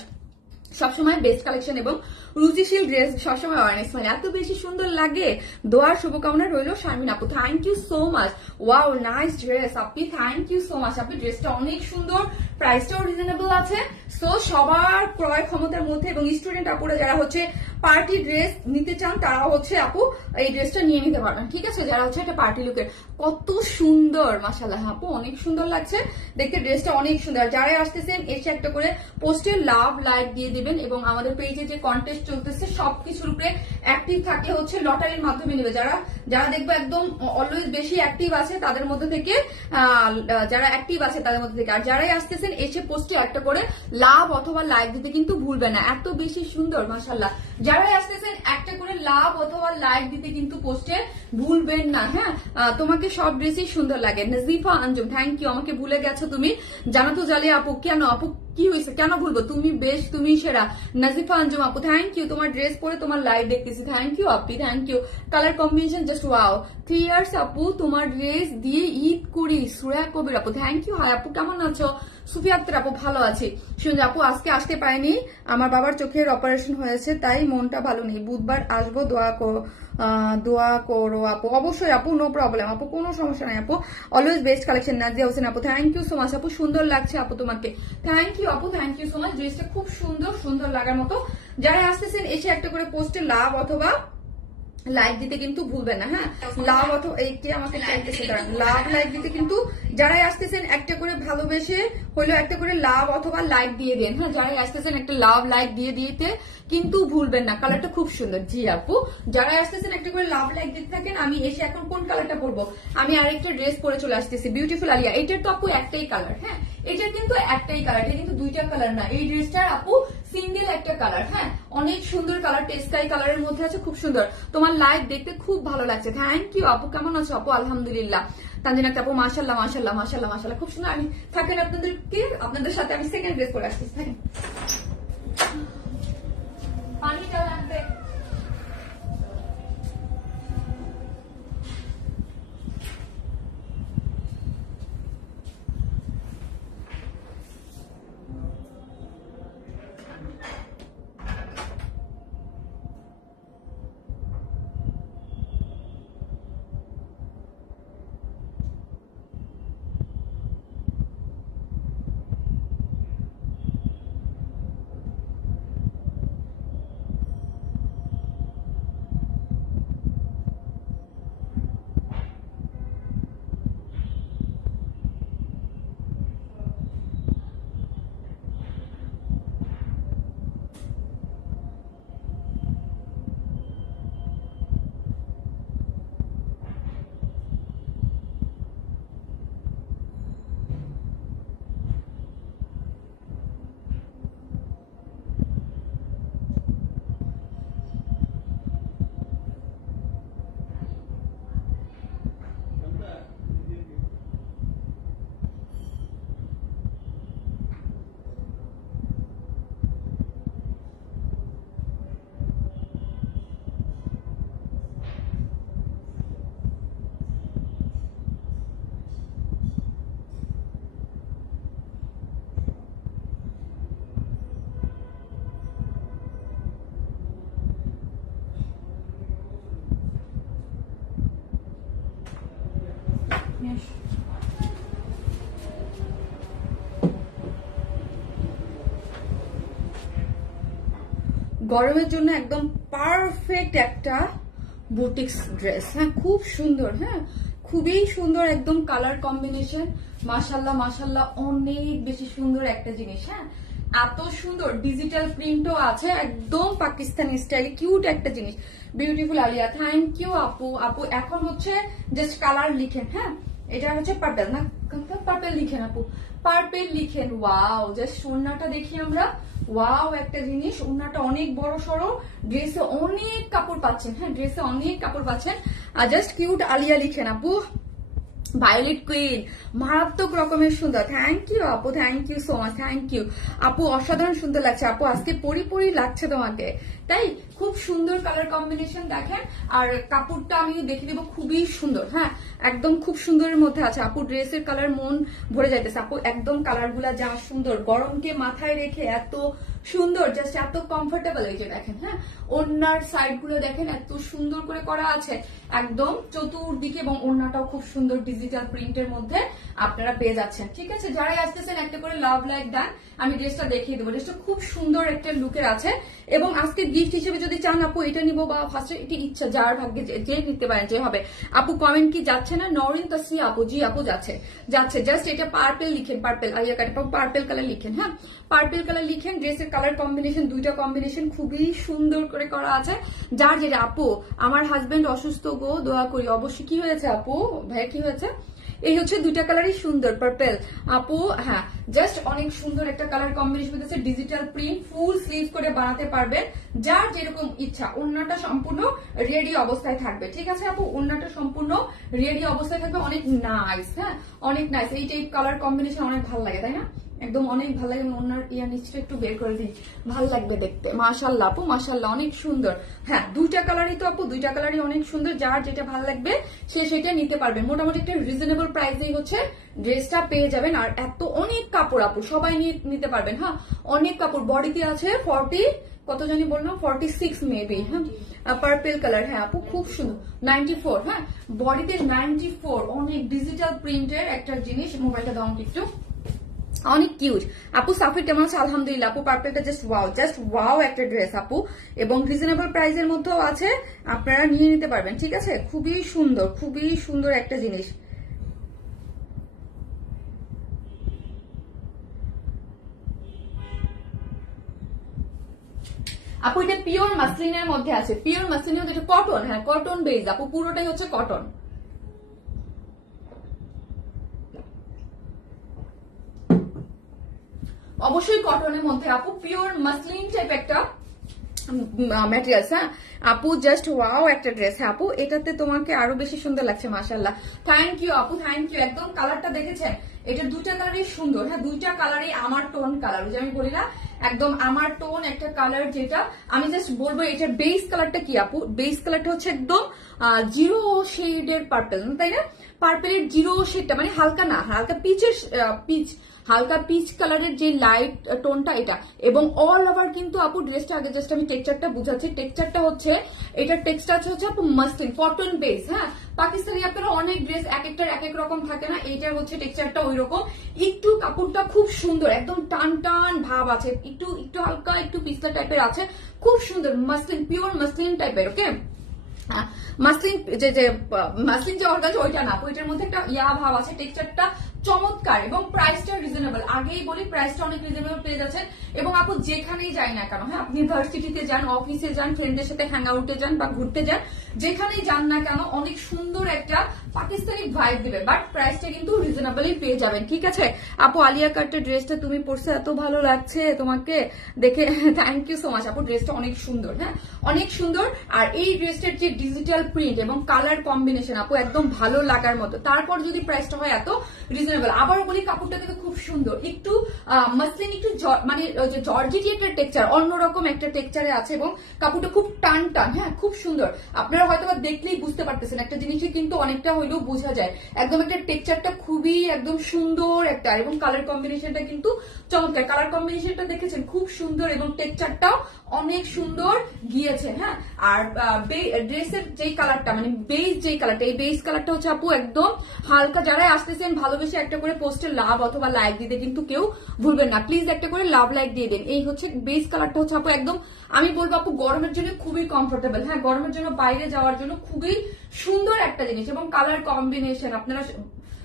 সবসময় বেস্ট কালেকশন এবং রুচিশীল ড্রেস সবসময় অনেক মানে এত বেশি সুন্দর লাগে। দোয়ার শুভকামনা রইল শারমিন আপু, thank you so much. Wow nice dress আপনি, থ্যাংক ইউ সো মাচ। আপনি ড্রেসটা অনেক সুন্দর, প্রাইসটাও রিজনেবল আছে। সো সবার ক্রয় ক্ষমতার মধ্যে, এবং স্টুডেন্ট আপুরা যারা হচ্ছে পার্টি ড্রেস নিতে চান তারা হচ্ছে আপু এই ড্রেসটা নিয়ে নিতে পারবেন, ঠিক আছে। যারা হচ্ছে একটা পার্টি লুকের, কত সুন্দর মাশাআল্লাহ আপু, অনেক সুন্দর লাগছে দেখতে, ড্রেসটা অনেক সুন্দর। যারা আসতেছেন এসে একটা করে পোস্টে লাভ লাইক দিয়ে দিবেন, এবং আমাদের পেজে যে কন্টেস্ট চলতেছে সবকিছুর উপরে অ্যাক্টিভ থাকলে হচ্ছে লটারির মাধ্যমে নেবে। যারা দেখবে একদম অলওয়েজ বেশি অ্যাক্টিভ আছে তাদের মধ্যে থেকে, যারা অ্যাক্টিভ আছে তাদের মধ্যে থেকে। আর যারাই আসতেছেন এসে পোস্টে একটা করে লাভ অথবা লাইক দিতে কিন্তু ভুলবেন না, এত বেশি সুন্দর মাশাআল্লাহ। যারাই আসতেছেন একটা করে লাভ অথবা লাইক দিতে কিন্তু পোস্টে ভুলবেন না। হ্যাঁ, তোমাকে সব ড্রেসই সুন্দর লাগে। নাজিফা আঞ্জুম, থ্যাংক ইউ, আমাকে ভুলে গেছো তুমি। জানাতো জালিয়া আপু, কেন আপু কি হয়েছে, কেন ভুলবো? তুমি বেশ, তুমি সেরা। নাজিফা আঞ্জুম আপু থ্যাংক ইউ, তোমার ড্রেস পরে তোমার লাইভ দেখতেছি, থ্যাংক ইউ আপি, thank you. Colour combination just wow. 3 years আপু তোমার ড্রেস দিয়ে ঈদ করি। সুরা কবির আপু থ্যাংক ইউ। হাই আপু কেমন আছো? সুফিয়া আক্তার আপু ভালো আছি। শুনছি আপু আজকে আসতে পারিনি, আমার বাবার চোখের অপারেশন হয়েছে তাই মনটা ভালো নেই, বুধবার আসবো, দোয়া করো আপু। অবশ্যই আপু, নো প্রবলেম আপু, কোনো সমস্যা নাই আপু। Always best collection Nazia Hossain আপু থ্যাংক ইউ সো মাচ আপু, সুন্দর লাগছে আপু তোমাকে, থ্যাংক ইউ আপু, থ্যাংক ইউ সো মাচ। ড্রেসটা খুব সুন্দর, সুন্দর লাগার মতো। যারা আসতেছেন এসে একটা করে পোস্টে লাভ অথবা লাইক দিতে কিন্তু ভুলবেন না। হ্যাঁ, লাভ অথবা এইটি আমাকে চাইতেছে, লাভ লাইক দিতে কিন্তু যারাই আসতেছেন একটা করে ভালোবেসে হইলো একটা করে লাভ অথবা লাইক দিয়ে দেন। হ্যাঁ, যারাই আসতেছেন একটা লাভ লাইক দিয়ে দিতে কিন্তু ভুলবেন না। কালারটা খুব সুন্দর। জি আপু, যারাই আসতেছেন একটা করে লাভ লাইক দিতে থাকেন। আমি এসে এখন কোন কালারটা পরবো, আমি আরেকটা ড্রেস পরে চলে আসতেছি, বিউটিফুল আলিয়া। এটার তো আপু একটাই কালার। হ্যাঁ, এটার কিন্তু একটাই কালার, এটা কিন্তু দুইটা কালার না। এই ড্রেসটার আপু সিঙ্গেল একটা কালার। হ্যাঁ, অনেক সুন্দর কালার, স্কাই কালারের মধ্যে আছে, খুব সুন্দর। তোমার লাইভ দেখতে খুব ভালো লাগছে, থ্যাংক ইউ আপু। কেমন আছো আপু? আলহামদুলিল্লাহ। তানজিনা আপু মাশাআল্লাহ মাশাআল্লাহ মাশাআল্লাহ মাশাআল্লাহ, খুব সুন্দর। আমি থাকেন আপনাদের সাথে আমি সেকেন্ড ড্রেস পরে আসতেছি। থাকেন, পানিটা লাগবে। গরমের জন্য একদম পারফেক্ট একটা বুটিক্স ড্রেস। হ্যাঁ, খুব সুন্দর। হ্যাঁ, খুবই সুন্দর, একদম কালার কম্বিনেশন মাশাআল্লাহ মাশাআল্লাহ, অনেক বেশি সুন্দর একটা জিনিস। হ্যাঁ, এত সুন্দর ডিজিটাল প্রিন্টও আছে, একদম পাকিস্তানি স্টাইলে কিউট একটা জিনিস। বিউটিফুল আলিয়া, থ্যাংক ইউ আপু। আপু এখন হচ্ছে জাস্ট কালার লিখেন। হ্যাঁ, এটা হচ্ছে পার্পেল না, পার্পেল লিখেন আপু, পার্পেল লিখেন। ওয়াও, জাস্ট ওড়নাটা দেখি আমরা। ওয়াও একটা জিনিস, ওড়নাটা অনেক বড় সড়ো, ড্রেসে অনেক কাপড় পাচ্ছেন। হ্যাঁ, ড্রেসে অনেক কাপড় পাচ্ছেন। আর জাস্ট কিউট আলিয়া লিখেন আপু। ভায়োলেট কুইন, মারাত্মক রকমের সুন্দর। থ্যাংক ইউ আপু, thank you so much, thank you আপু। অসাধারণ সুন্দর লাগছে আপু, আজকে পরি লাগছে তোমাকে, তাই খুব সুন্দর কালার কম্বিনেশন দেখেন। আর কাপড়টা আমি দেখে দিব, খুবই সুন্দর। হ্যাঁ, একদম খুব সুন্দরের মধ্যে আছে আপু। ড্রেসের কালার মন ভরে যাইতেছে আপু, একদম কালার গুলা যা সুন্দর, গরমকে মাথায় রেখে এত সুন্দর, জাস্ট এত কমফোর্টেবল। এই যে দেখেন, হ্যাঁ, ওড়নার সাইড গুলো দেখেন এত সুন্দর করে করা আছে একদম চতুর্দিকে, এবং ওড়নাটাও খুব সুন্দর ডিজিটাল প্রিন্টের মধ্যে আপনারা পেয়ে যাচ্ছেন। ঠিক আছে, যারাই আসতেছেন একটা করে লাভ লাইক দেন, আমি ড্রেসটা দেখিয়ে দেবো। ড্রেসটা খুব সুন্দর একটা লুকের আছে, এবং আজকে গিফট হিসেবে যদি চান আপু এটা নিবো বা ফার্স্টে এটি ইচ্ছা যার ভাগ্যে যে নিতে পারেন যে হবে। আপু কমেন্ট কি যাচ্ছে না? নরিন তাসনিয়া আপু, জি আপু যাচ্ছে যাচ্ছে। জাস্ট এটা পার্পেল লিখেন, পার্পেল আলিয়া কাট পার্পেল কালার লিখেন। হ্যাঁ, পার্পেল কালার লিখেন। ড্রেসের কালার কম্বিনেশন, দুইটা কম্বিনেশন খুবই সুন্দর করে করা আছে। যার যেটা আপু, আমার হাজবেন্ড অসুস্থ গো, দোয়া করি। অবশ্যই কি হয়েছে আপু? ভাইয়া কি হয়েছে? এই হচ্ছে দুইটা কালারই সুন্দর পার্পেল আপু। হ্যাঁ, জাস্ট অনেক সুন্দর একটা কালার কম্বিনেশন হচ্ছে, ডিজিটাল প্রিন্ট, ফুল স্লিভস করে বানাতে পারবেন যার যেরকম ইচ্ছা। ওড়নাটা সম্পূর্ণ রেডি অবস্থায় থাকবে। ঠিক আছে আপু, ওড়নাটা সম্পূর্ণ রেডি অবস্থায় থাকবে, অনেক নাইস। হ্যাঁ, অনেক নাইস। এই টাইপ কালার কম্বিনেশন অনেক ভালো লাগে, তাই না? একদম অনেক ভালো লাগে। ওনার ইয়ার নিচটা একটু বের করে দিই, ভাল লাগবে দেখতে। মাশাআল্লাহ আপু, মাশাআল্লাহ অনেক সুন্দর। হ্যাঁ, দুইটা কালারই তো আপু, দুইটা কালারই অনেক সুন্দর। যার যেটা ভালো লাগবে সে সেটা নিতে পারবে। মোটামুটি একটা রিজনেবল প্রাইসেই হচ্ছে ড্রেসটা পেয়ে যাবেন। আর এত অনেক কাপড় আপু, সবাই নিতে পারবেন। হ্যাঁ, অনেক কাপড়। বডিতে আছে 40 কত জানি বললাম, 46 মেবি। হ্যাঁ, পার্পল কালার। হ্যাঁ আপু, খুব সুন্দর। 94। হ্যাঁ, বডিতে 94, অনেক ডিজিটাল প্রিন্টের একটা জিনিস। মোবাইলটা দাও একটু। অনেক কিউট আপু। সাফির কেমন আছে? আলহামদুলিল্লাহ আপু। পার্পলটা জাস্ট ওয়াও একটা ড্রেস আপু, এবং রিজনেবল প্রাইসের মধ্যেও আছে, আপনারা নিয়ে নিতে পারবেন। ঠিক আছে, খুবই সুন্দর, খুবই সুন্দর একটা জিনিস। আপু এটা পিওর মাসলিনের মধ্যে আছে, পিওর মাসলিনের মধ্যে কটন। হ্যাঁ, কটন বেজ আপু, পুরোটাই হচ্ছে কটন। অবশ্যই কটনের মধ্যে আপু, পিওর মাসলিন টাইপ একটা ম্যাটেরিয়ালস। হ্যাঁ আপু, জাস্ট ওয়াও একটা ড্রেস। হ্যাঁ আপু, এটাতে তোমাকে আরো বেশি সুন্দর লাগছে। মাশাআল্লাহ, থ্যাংক ইউ আপু, থ্যাংক ইউ। একদম কালারটা দেখেছেন, এটা দুইটা কালারই সুন্দর। হ্যাঁ, দুইটা কালারই আমার টোন কালার, যে আমি বলি না একদম আমার টোন একটা কালার। যেটা আমি জাস্ট বলবো, এটার বেস কালারটা কি আপু? বেস কালারটা হচ্ছে একদম জিরো শেডের পার্পল, তাই না? পার্পেলের জিরো শেডটা মানে হালকা না, হালকা পিচের হালকা পিচ কালারের যে লাইট টোনটা এটা। এবং অল ওভার কিন্তু আপু ড্রেসটা, আগে জাস্ট আমি টেক্সচারটা বুঝাচ্ছি। টেক্সচারটা হচ্ছে, এটার টেক্সচার হচ্ছে আপু মাসলিন কটন বেস। হ্যাঁ, পাকিস্তানি আপনারা অনেক ড্রেস এক একটার এক এক রকম থাকে না, এইটার হচ্ছে টেক্সচারটা ওই রকম। একটু কাপড়টা খুব সুন্দর, একদম টান টান ভাব আছে, একটু একটু হালকা একটু পিছলা টাইপের আছে, খুব সুন্দর মাসলিন, পিওর মাসলিন টাইপের। ওকে, মাসলিন মাসলিন যে অর্গানজা ওইটা না, ওইটার মধ্যে একটা ইয়া ভাব আছে, টেক্সচারটা চমৎকার এবং প্রাইসটা রিজনেবল। আগেই বলি প্রাইসটা অনেক রিজনেবল পেয়ে যাচ্ছেন। এবং আপু যেখানেই যাই না কেন, হ্যাঁ আপনি ভার্সিটিতে যান, অফিসে যান, ফ্রেন্ডদের সাথে হ্যাং আউটে যান বা ঘুরতে যান, যেখানেই যান না কেন অনেক সুন্দর একটা পাকিস্তানি ভাইব দিবে, বাট প্রাইসটা কিন্তু রিজনেবলই পেয়ে যাবেন। ঠিক আছে আপু, আলিয়া কাটের ড্রেসটা তুমি পরছো, এত ভালো লাগছে তোমাকে দেখে, থ্যাংক ইউ সো মাচ আপু। ড্রেসটা অনেক সুন্দর, হ্যাঁ অনেক সুন্দর। আর এই ড্রেসটার যে ডিজিটাল প্রিন্ট এবং কালার কম্বিনেশন আপু একদম ভালো লাগার মতো। তারপর যদি প্রাইসটা হয় এত রিজনেবল, আবার বলি কাপড়টা কিন্তু খুব সুন্দর, একটু মাসলিন, একটু মানে জর্জেটি একটা টেক্সচার, অন্যরকম একটা টেক্সচারে আছে, এবং কাপড়টা খুব টান টান। হ্যাঁ, খুব সুন্দর। আপনারা হয়তো দেখলেই বুঝতে পারতেছেন, একটা জিনিসই কিন্তু অনেকটা হইলেও বোঝা যায়। একদম একটা টেক্সচারটা খুবই একদম সুন্দর একটা, এবং কালার কম্বিনেশনটা কিন্তু চমৎকার। কালার কম্বিনেশনটা দেখেছেন, খুব সুন্দর, এবং টেক্সচারটাও অনেক সুন্দর গিয়েছে। হ্যাঁ, আর ড্রেসের যেই কালারটা মানে বেস যেই কালারটা, এই বেস কালারটা হচ্ছে আপু একদম হালকা। যারা আসতেছেন ভালোবেসে একটা করে পোস্টে লাভ অথবা লাইক দিতে কিন্তু কেউ ভুলবেন না, প্লিজ একটা করে লাভ লাইক দিয়ে দেন। এই হচ্ছে বেস কালারটা হচ্ছে আপু একদম, আমি বলবো আপু গরমের জন্য খুবই কমফোর্টেবল। হ্যাঁ, গরমের জন্য বাইরে যাওয়ার জন্য খুবই সুন্দর একটা জিনিস। এবং কালার কম্বিনেশন আপনারা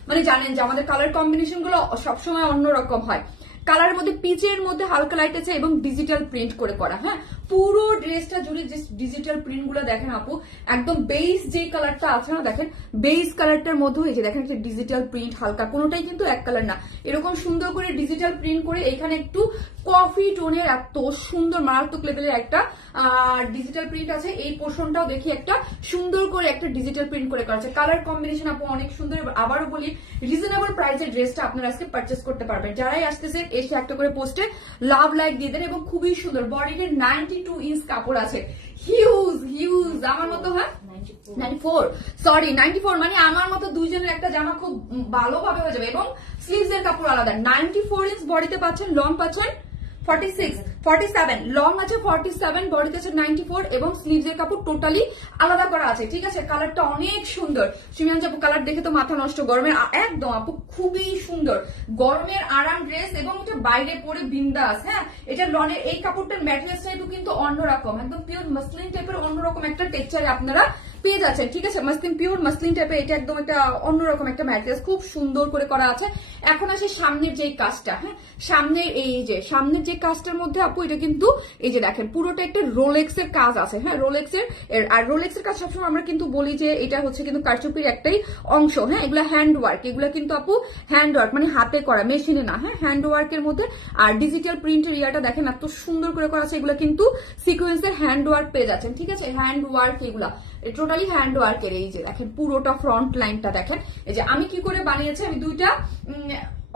মানে জানেন যে আমাদের কালার কম্বিনেশন গুলো সবসময় অন্যরকম হয়। কালারের মধ্যে পিচের মধ্যে হালকা লাইট আছে এবং ডিজিটাল প্রিন্ট করে করা। হ্যাঁ, পুরো ড্রেসটা জুড়ে যে ডিজিটাল প্রিন্ট গুলো দেখেন আপু, একদম বেস যে কালারটা আছে না, দেখেন বেস কালারটার মধ্যে হয়েছে, দেখেন একটা ডিজিটাল প্রিন্ট হালকা, কোনোটাই কিন্তু এক কালার না, এরকম সুন্দর করে ডিজিটাল প্রিন্ট করে এখানে একটু কফি টোনের এত সুন্দর মারাত্মক লেভেলের একটা ডিজিটাল প্রিন্ট আছে। এই পোর্শনটাও দেখি একটা সুন্দর করে একটা ডিজিটাল প্রিন্ট করে করা আছে। কালার কম্বিনেশন আপু অনেক সুন্দর। আবারও বলি, রিজনেবল প্রাইসের ড্রেসটা আপনারা আজকে পারচেস করতে পারবেন। যারাই আসতেছে এসে একটা করে পোস্টে লাভ লাইক দিয়ে দেন। এবং খুবই সুন্দর, বডিতে 92 ইঞ্চ কাপড় আছে, হিউজ হিউজ। আমার মতো, হ্যাঁ 94, সরি 94, মানে আমার মতো দুইজনের একটা জামা খুব ভালোভাবে হয়ে যাবে। এবং স্লিভস এর কাপড় আলাদা। 94 ইঞ্চ বডিতে পাচ্ছেন, লং পাচ্ছেন 46, 47, লং আছে 47, বডিতে আছে 94, এবং স্লিভস এর কাপড় টোটালি আলাদা করা আছে। ঠিক আছে, কালারটা অনেক সুন্দর। সুমিয়ান আপু কালার দেখে তো মাথা নষ্ট, গরমের একদম আপু খুবই সুন্দর, গরমের আরাম ড্রেস, এবং এটা বাইরে পরে বিন্দাস। হ্যাঁ, এটা লনের এই কাপড়টার ম্যাটেরিয়াল টাইপও কিন্তু অন্যরকম, একদম পিওর মাসলিন টাইপের অন্যরকম একটা টেক্সচারে আপনারা পেয়ে যাচ্ছেন। ঠিক আছে, মাসলিন, পিওর মাসলিন টাইপের, এটা একদম একটা অন্যরকম একটা ম্যাটেরিয়াল, খুব সুন্দর করে করা আছে। এখন আসে সামনের যেই কাজটা। হ্যাঁ, সামনের এই যে সামনের যে কাজটার মধ্যে আপু, এটা কিন্তু এই যে দেখেন পুরোটা একটা রোলেক্স এর কাজ আছে। হ্যাঁ, রোলেক্স এর, আর রোলেক্স এর কাজ সবসময় আমরা কিন্তু বলি যে এটা হচ্ছে কিন্তু কারচুপির একটাই অংশ। হ্যাঁ, এগুলা হ্যান্ড ওয়ার্ক, এগুলা কিন্তু আপু হ্যান্ড ওয়ার্ক, মানে হাতে করা, মেশিনে না। হ্যাঁ, হ্যান্ড ওয়ার্কের মধ্যে। আর ডিজিটাল প্রিন্টের ইয়াটা দেখেন এত সুন্দর করে করা আছে, এগুলা কিন্তু সিকোয়েন্সের হ্যান্ড ওয়ার্ক পেয়ে যাচ্ছেন। ঠিক আছে, হ্যান্ড ওয়ার্ক, এগুলা টোটালি হ্যান্ড ওয়ার্কের। এই যে দেখেন পুরোটা ফ্রন্ট লাইনটা দেখেন, এই যে আমি কি করে বানিয়েছি, আমি দুইটা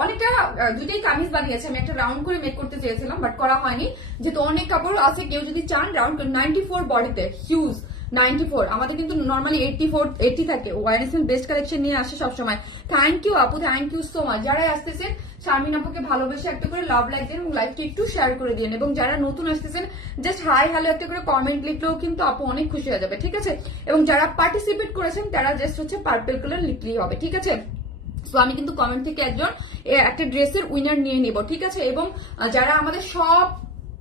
অনেকটা দুইটাই কামিজ বানিয়েছে, আমি একটা রাউন্ড করে মেক করতে চেয়েছিলাম বাট করা হয়নি, যেহেতু অনেক কাপড় আছে। কেউ যদি চান রাউন্ড 94 বডিতে, হিউজ 94, আমাদের কিন্তু নর্মালি 80 থাকে। ওয়াইএনএসএম বেস্ট কালেকশন নিয়ে আসে সবসময়। থ্যাংক ইউ আপু, থ্যাংক ইউ সো মাচ। যারাই আসতেছেন শারমিন আপুকে ভালোবেসে একটা করে লাভ লাইক দিন এবং লাইভটা একটু শেয়ার করে দিন, এবং যারা নতুন আসতেছেন জাস্ট হাই হ্যালো একটা করে কমেন্ট লিখলেও কিন্তু আপু অনেক খুশি হয়ে যাবে, ঠিক আছে। এবং যারা পার্টিসিপেট করেছেন তারা জাস্ট হচ্ছে পার্পল কালার লিখলেই হবে, ঠিক আছে। তো আমি কিন্তু কমেন্ট থেকে একজন একটা ড্রেসের উইনার নিয়ে নিব, ঠিক আছে। এবং যারা আমাদের সব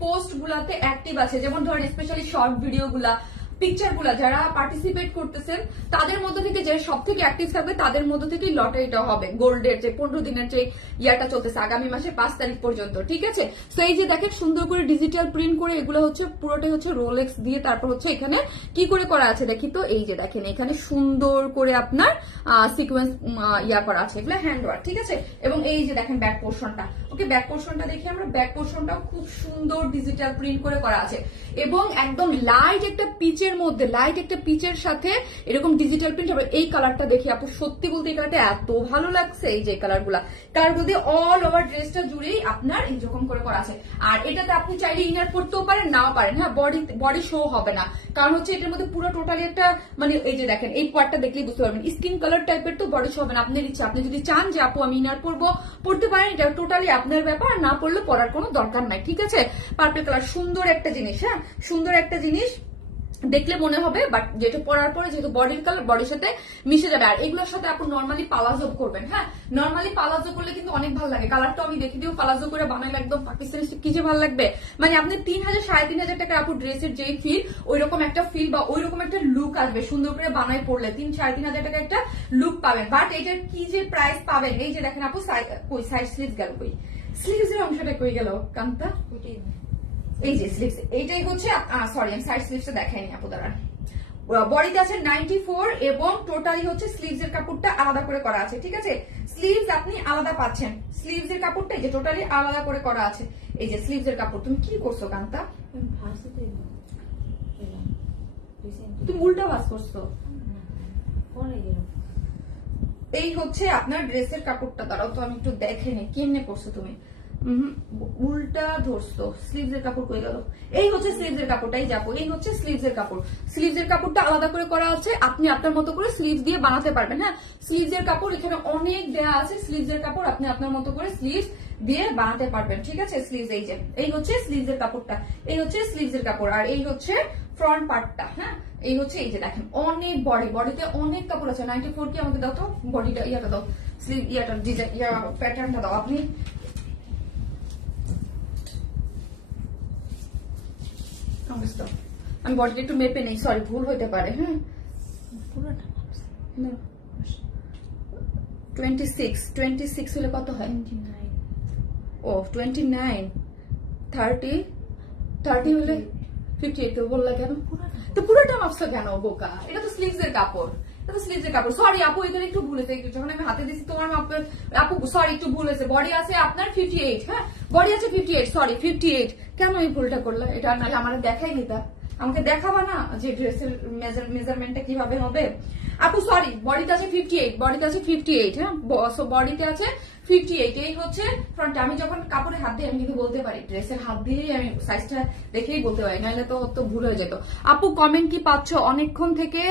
পোস্ট গুলাতে অ্যাক্টিভ আছে, যেমন ধরেন স্পেশালি শর্ট ভিডিও গুলা, পিকচার গুলা, যারা পার্টিসিপেট করতেছেন তাদের মধ্যে থেকে যে সব থেকে অ্যাক্টিভ থাকবে তাদের মধ্যে থেকেই লটারিটা হবে, গোল্ডের যে 15 দিনের যে ইয়াটা চলতেছে আগামী মাসের 5 তারিখ পর্যন্ত, ঠিক আছে। তো এই যে দেখেন সুন্দর করে ডিজিটাল প্রিন্ট করে, এগুলো হচ্ছে পুরোটাই হচ্ছে রোলেক্স দিয়ে, তারপর হচ্ছে এখানে কি করে করা আছে দেখি তো। এই যে দেখেন এখানে সুন্দর করে আপনার সিকোয়েন্স ইয়া করা আছে, এগুলো হ্যান্ড ওয়ার্ক, ঠিক আছে। এবং এই যে দেখেন ব্যাক পোর্শনটা, ওকে ব্যাক পোর্শনটা দেখি আমরা। ব্যাক পোর্শনটাও খুব সুন্দর ডিজিটাল প্রিন্ট করে করা আছে, এবং একদম লাইট একটা পিচের মধ্যে, লাইট একটা পিচের সাথে এরকম ডিজিটাল প্রিন্ট হবে। এই কালারটা দেখি আপু, সত্যি বলতে এই কালারটা এত ভালো লাগছে। এই যে কালারগুলো দিয়ে অল ওভার ড্রেসটা জুড়েই আপনার এইরকম করে করা আছে। আর এটাতে আপনি চাইলে ইনার করতেও পারেন, নাও পারেন, হ্যাঁ। বডি শো হবে না, কারণ হচ্ছে এটার মধ্যে পুরো টোটালি একটা মানে এই যে দেখেন এই পার্টটা দেখলেই বুঝতে পারবেন স্কিন কালার টাইপের, তো বডি শো হবে না। আপনার ইচ্ছা, আপনি যদি চান যে আপু আমি ইনার পড়তে পারেন, এটা টোটালি আপনার ব্যাপার, না পড়লে পড়ার কোনো দরকার নাই, ঠিক আছে। পার্পল কালার সুন্দর একটা জিনিস, হ্যাঁ সুন্দর একটা জিনিস দেখলে মনে হবে, বাট যেটা পরার পরে যেহেতু বডির কালার বডির সাথে মিশে যাবে। আর এগুলোর সাথে আপনি নর্মালি পালাজো করবেন, হ্যাঁ নর্মালি পালাজো করলে কিন্তু অনেক ভালো লাগে। কালারটা আমি দেখে দিও, পালাজো করে বানাইলে একদম পাকিস্তানি কি যে ভালো লাগবে। মানে আপনি 3000 3,500 টাকা আপু ড্রেসের যেই ফিল, ওইরকম একটা ফিল বা ওইরকম একটা লুক আসবে সুন্দর করে বানাই পড়লে। 3,500 টাকা একটা লুক পাবেন, বাট এটার কি যে প্রাইস পাবেন। এই যে দেখেন আপু কই সাইড স্লিভস গেল, কই স্লিভসের অংশটা কই গেল কান্তা, এই যে স্লিভস এইটাই হচ্ছে, সরি আমি সাইড স্লিভসটা দেখাইনি আপু, দাঁড়ান। বডিতে আছে 94 এবং টোটালি হচ্ছে স্লিভস এর কাপড়টা আলাদা করে করা আছে, ঠিক আছে। স্লিভস আপনি আলাদা পাচ্ছেন, স্লিভস এর কাপড়টা যে টোটালি আলাদা করে করা আছে। এই যে স্লিভস এর কাপড়, তুমি কি করছো কান্তা, তুমি উল্টা ভাঁজ করছো। এই হচ্ছে আপনার ড্রেসের কাপড়টা, দাঁড়াও তো আমি একটু দেখে নি কেমনে করছো তুমি। উল্টা ধরছো, স্লিভস এর কাপড় কই গেল। এই হচ্ছে স্লিভস এর কাপড়টাই যাবো, এই হচ্ছে স্লিভস এর কাপড়। স্লিভস এর কাপড়টা আলাদা করে করা আছে, আপনি আপনার মতো করে স্লিভস দিয়ে বানাতে পারবেন, হ্যাঁ। স্লিভস এর কাপড় এখানে অনেক দেয়া আছে, স্লিভস এর কাপড় আপনি আপনার মতো করে স্লিভস দিয়ে বানাতে পারবেন, ঠিক আছে। স্লিভস এই যে এই হচ্ছে স্লিভস এর কাপড়টা, এই হচ্ছে স্লিভস এর কাপড়, আর এই হচ্ছে ফ্রন্ট পার্টটা, হ্যাঁ। এই হচ্ছে এই যে দেখেন অনেক বডিতে অনেক কাপড় আছে। 94 কি আমাকে দাও তো, বডিটা ইয়াটা দাও, স্লিভ ইয়াটা ডিজাইন ইয়া প্যাটার্নটা দাও আপনি। আমি বডিটা একটু মেপে নেই, সরি ভুল হইতে পারে, হ্যাঁ। 26 হলে কত হয়? ও 29, 30 হলে 58 তো বললা কেন? তো পুরোটা মাপছো কেন বোকা? এটা তো স্লিভস এর কাপড়, সরি আপু এখানে একটু ভুল হয়েছে, যখন আমি হাতে দিচ্ছি তোমার মাপের আপু সরি একটু ভুল হয়েছে। বডি আছে আপনার 58, হ্যাঁ বডি আছে 58, সরি 58। কেন এই ভুলটা করলাম? এটা নাহলে আমার দেখাই নিতা, আমাকে দেখাবা না যে ড্রেসের মেজারমেন্টটা কিভাবে হবে। আপু সরি বডিতে আছে 58, হ্যাঁ বডিতে আছে 58। এই হচ্ছে ফ্রন্টে। আমি যখন কাপড়ে হাত দিই আমি কিন্তু বলতে পারি, ড্রেসের হাত দিলেই আমি সাইজটা দেখেই বলতে পারি, নাহলে তো ভুল হয়ে যেত। আপু কমেন্ট কি পাচ্ছ? অনেকক্ষণ থেকে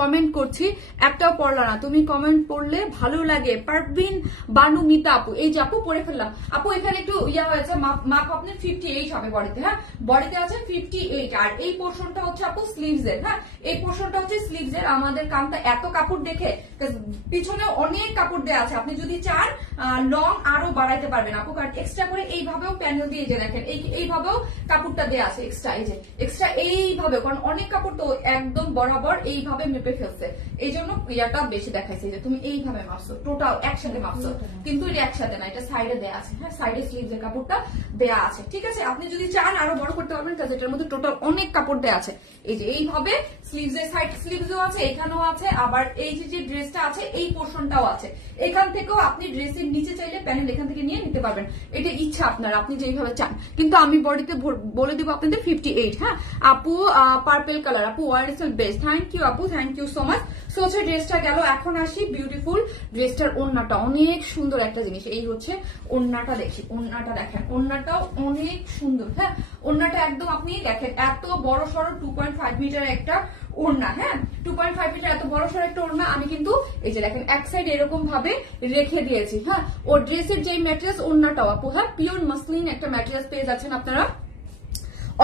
কমেন্ট করছি, একটাও পড়লা না। তুমি কমেন্ট পড়লে ভালো লাগে। পারভিন বানু মিতা আপু, এই যে আপু পড়ে ফেললাম। আপু এখানে একটু ইয়া হয়েছে, মাপ আপনার 58 হবে বডিতে, হ্যাঁ বডিতে আছে 58। আর এই পোর্শনটা হচ্ছে আপু স্লিভস এর, হ্যাঁ এই পোর্শনটা হচ্ছে স্লিভস এর। আমাদের কামটা এত কাপড় দেখে পিছনে অনেক কাপড় দেওয়া আছে, আপনি যদি চান লং আরো বাড়াইতে পারবেন আপু, কারণ এক্সট্রা করে এইভাবেও প্যানেল দিয়ে যে দেখেন এইভাবেও কাপড়টা দেওয়া আছে এক্সট্রা, এই যে এক্সট্রা এইভাবে, কারণ অনেক কাপড় তো একদম বরাবর এইভাবে মেপে ফেলছে, এই জন্য ইয়াটা বেশি দেখাইছে যে তুমি এইভাবে মাপছো, টোটাল একসাথে মাপছো, কিন্তু এটা একসাথে না, এটা সাইডে দেওয়া আছে, হ্যাঁ সাইডে স্লিভস এর কাপড়টা দেওয়া আছে, ঠিক আছে। আপনি যদি চান আরো বড় করতে পারবেন, কারণ এটার মধ্যে টোটাল অনেক কাপড় দেওয়া আছে। এই যে এইভাবে স্লিভস এর সাইড স্লিভসও আছে, এখানেও আছে, আবার এই যে ড্রেসটা আছে এই পোর্শনটাও আছে। এখান থেকেও আপনি ড্রেসের নিচে নিচে চাইলে প্যানেল এখান থেকে নিয়ে নিতে পারবেন, এটা ইচ্ছা আপনার, আপনি যেইভাবে চান। কিন্তু আমি বডিতে বলে দিব আপনাদের 58। হ্যাঁ আপু পার্পেল কালার, আপু ওয়ারনেসেল বেস্ট, থ্যাংক ইউ আপু, thank you so much. So হচ্ছে ড্রেসটা গেল, এখন আসি বিউটিফুল ড্রেসটার ওড়নাটা, অনেক সুন্দর একটা জিনিস। এই হচ্ছে ওড়নাটা, দেখি ওড়নাটা দেখেন, ওড়নাটাও অনেক সুন্দর। হ্যাঁ ওড়নাটা একদম আপনি দেখেন এত বড় সড়ো 2.5 মিটার একটা ওড়না। হ্যাঁ 2.5 মিটার এত বড় সড়ো একটা ওড়না আমি কিন্তু এই যে দেখেন এক সাইড এরকম ভাবে রেখে দিয়েছি। হ্যাঁ ও ড্রেসের যে ম্যাটেরিয়ালস, ওড়নাটাও আপু হ্যাঁ পিওর মাসলিন একটা ম্যাটেরিয়ালস পেয়ে যাচ্ছেন আপনারা।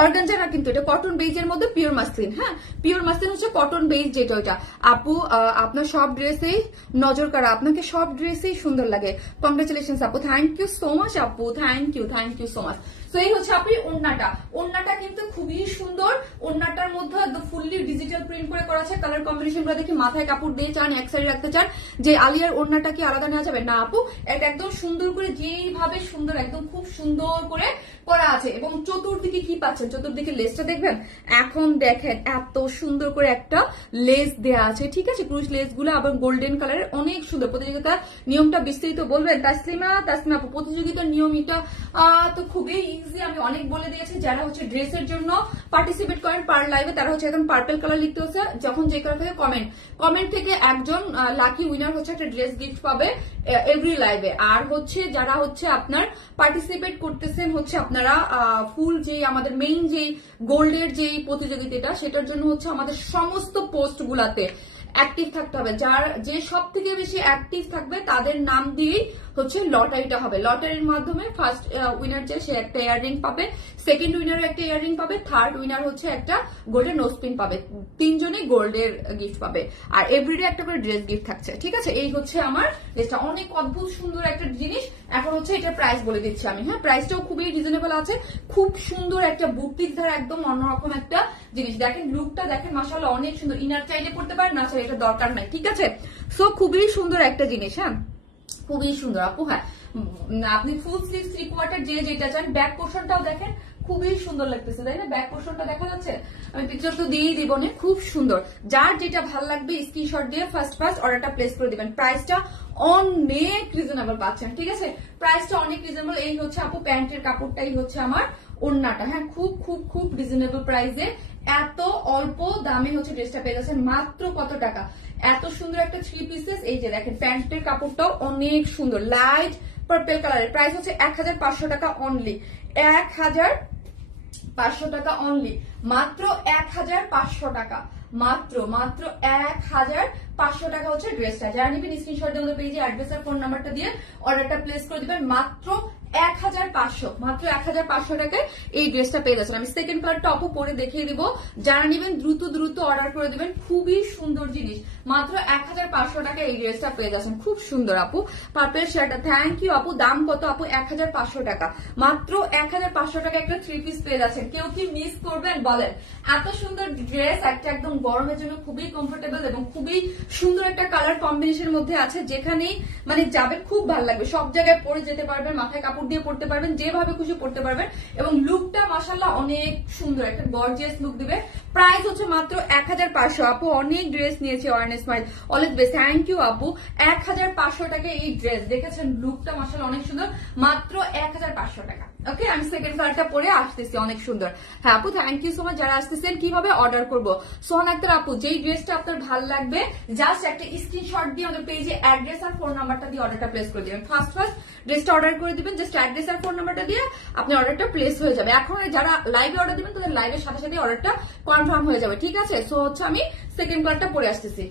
অর্গানজা না কিন্তু, এটা কটন বেজের মধ্যে পিওর মাসলিন। হ্যাঁ পিওর মাসলিন হচ্ছে কটন বেজ যেটা, ওইটা আপু আপনার সব ড্রেসেই নজর কাড়া, আপনাকে সব ড্রেসেই সুন্দর লাগে। কংগ্রেচুলেশন আপু, থ্যাংক ইউ সো মাচ আপু, থ্যাংক ইউ সো মাচ। তো এই হচ্ছে আপনি ওড়নাটা, ওড়নাটা কিন্তু খুবই সুন্দর। ওড়নাটার মধ্যে একদম ফুললি ডিজিটাল প্রিন্ট করে করা আছে। কালার কম্বিনেশন গুলো দেখি, মাথায় কাপড় দিয়ে চান এক সাইড রাখতে চান যে আলিয়ার ওড়নাটা কি আলাদা নেওয়া যাবে না আপু, এটা একদম সুন্দর করে যেইভাবে সুন্দর একদম খুব সুন্দর করে করা আছে। এবং চতুর্দিকে কি পাচ্ছেন, চতুর্দিকে লেসটা দেখবেন, এখন দেখেন এত সুন্দর করে একটা লেস দেয়া আছে। ঠিক আছে ক্রুশ লেস গুলো আবার গোল্ডেন কালারের, অনেক সুন্দর। প্রতিযোগিতার নিয়মটা বিস্তারিত বলবেন তাসলিমা আপু? প্রতিযোগিতার নিয়ম এটা তো খুবই ইজি, আমি অনেক বলে দিয়েছি। যারা হচ্ছে ড্রেসের জন্য পার্টিসিপেট করেন পার লাইভে, তারা হচ্ছে এখন পার্পল কালার লিখতে হচ্ছে, যখন যে কালার থেকে কমেন্ট থেকে একজন লাকি উইনার হচ্ছে একটা ড্রেস গিফট পাবে এভরি লাইভে। আর হচ্ছে যারা হচ্ছে আপনার পার্টিসিপেট করতেছেন হচ্ছে আপনারা ফুল যে আমাদের মেইন যে গোল্ডের যে প্রতিযোগিতাটা, সেটার জন্য হচ্ছে আমাদের সমস্ত পোস্ট গুলাতে অ্যাক্টিভ থাকতে হবে। যার যে সব থেকে বেশি অ্যাক্টিভ থাকবে তাদের নাম দিয়েই হচ্ছে লটারিটা হবে। লটারির মাধ্যমে ফার্স্ট উইনার যে সে একটা ইয়াররিং পাবে, সেকেন্ড উইনার একটা ইয়াররিং পাবে, থার্ড উইনার হচ্ছে একটা গোল্ডের নোজপিন পাবে। তিনজনই গোল্ডের গিফট পাবে। আর এভরিডে একটা করে ড্রেস গিফট থাকছে। ঠিক আছে এই হচ্ছে আমার ড্রেসটা, অনেক অদ্ভুত সুন্দর একটা জিনিস। এখন হচ্ছে এটার প্রাইস বলে দিচ্ছি আমি। হ্যাঁ প্রাইসটাও খুবই রিজনেবল আছে, খুব সুন্দর একটা বুটিক ধারা, একদম অন্যরকম একটা জিনিস। দেখেন লুকটা দেখেন, মাশাআল্লাহ অনেক সুন্দর। ইনার চাইলে পড়তে পারেন, না চাইলে এটা দরকার নাই। ঠিক আছে সো খুবই সুন্দর একটা জিনিস। হ্যাঁ খুবই সুন্দর আপু। হ্যাঁ আপনি ফুল স্লিভ 3/4 যে যেটা চান। ব্যাক পোর্শনটাও দেখেন খুবই সুন্দর লাগতেছে, তাই না? ব্যাক পোর্শনটা দেখা যাচ্ছে, আমি পিকচার তো দিয়েই দিব না, খুব সুন্দর। যার যেটা ভালো লাগবে স্ক্রিনশট দিয়ে ফার্স্ট অর্ডারটা প্লেস করে দিবেন। প্রাইসটা অনেক রিজনেবল পাচ্ছেন। ঠিক আছে প্রাইসটা অনেক রিজনেবল। এই হচ্ছে আপু প্যান্টের কাপড়টাই হচ্ছে আমার ওড়নাটা। হ্যাঁ খুব খুব খুব রিজনেবল প্রাইসে এত অল্প দামে হচ্ছে ড্রেসটা পেয়ে যাচ্ছেন। মাত্র কত টাকা, এত সুন্দর একটা 3 পিসেস। এই যে দেখেন প্যান্টের কাপড়টাও অনেক সুন্দর, লাইট পার্পল কালারের। প্রাইস হচ্ছে 1500 টাকা অনলি, 1500 টাকা অনলি, মাত্র 1500 টাকা, মাত্র 1500 টাকা হচ্ছে ড্রেসটা। যারা নিবেন স্ক্রিনশট দিয়ে আমাদের পেজে অ্যাড্রেস আর ফোন নাম্বারটা দিয়ে অর্ডারটা প্লেস করে দিবেন। মাত্র 1500 টাকায় এই ড্রেসটা পেয়ে যাচ্ছেন। আমি সেকেন্ড কালারটা আপু পরে দেখিয়ে দিব। যারা নিবেন দ্রুত অর্ডার করে দিবেন। খুবই সুন্দর জিনিস, মাত্র 1500 টাকায় এই ড্রেসটা পেয়ে যাচ্ছেন। খুব সুন্দর আপু পার্পল শার্টটা, থ্যাংক ইউ আপু। দাম কত আপু? 1500 টাকা, মাত্র 1500 টাকা একটা 3 পিস পেয়ে যাচ্ছেন। কেউ কি মিস করবেন বলেন? এত সুন্দর ড্রেস, একটা একদম গরমের জন্য খুবই কমফোর্টেবল এবং খুবই সুন্দর একটা কালার কম্বিনেশনের মধ্যে আছে, যেখানেই মানে যাবে খুব ভালো লাগবে। সব জায়গায় পরে যেতে পারবেন, মাথায় কাপড় দিয়ে পড়তে পারবেন, যেভাবে খুশি পড়তে পারবেন। এবং লুকটা মাশাআল্লাহ অনেক সুন্দর, একটা গর্জিয়াস লুক দিবে। প্রাইস হচ্ছে মাত্র 1500। আপু অনেক ড্রেস নিয়েছে awareness smile, always best, thank you আপু। 1500 টাকায় এই ড্রেস, দেখেছেন লুকটা মাশাআল্লাহ অনেক সুন্দর, মাত্র 1500 টাকা। ওকে আমি সেকেন্ড কালারটা পরে আসতেছি, অনেক সুন্দর। হ্যাঁ আপু থ্যাংক ইউ সো মাচ। যারা আসতেছেন কিভাবে অর্ডার করবো? সোহান আক্তার আপু যেই ড্রেসটা আপনার ভালো লাগবে জাস্ট একটা স্ক্রিনশট দিয়ে আমাদের পেজে অ্যাড্রেস আর ফোন নাম্বারটা দিয়ে অর্ডারটা প্লেস করে দিবেন। ফার্স্ট ড্রেসটা অর্ডার করে দিবেন, জাস্ট অ্যাড্রেস আর ফোন নাম্বারটা দিয়ে আপনি অর্ডারটা প্লেস হয়ে যাবে। এখন যারা লাইভে অর্ডার দিবেন তাদের লাইভের সাথে সাথে অর্ডারটা কনফার্ম হয়ে যাবে। ঠিক আছে সো হচ্ছে আমি সেকেন্ড কালারটা পরে আসতেছি।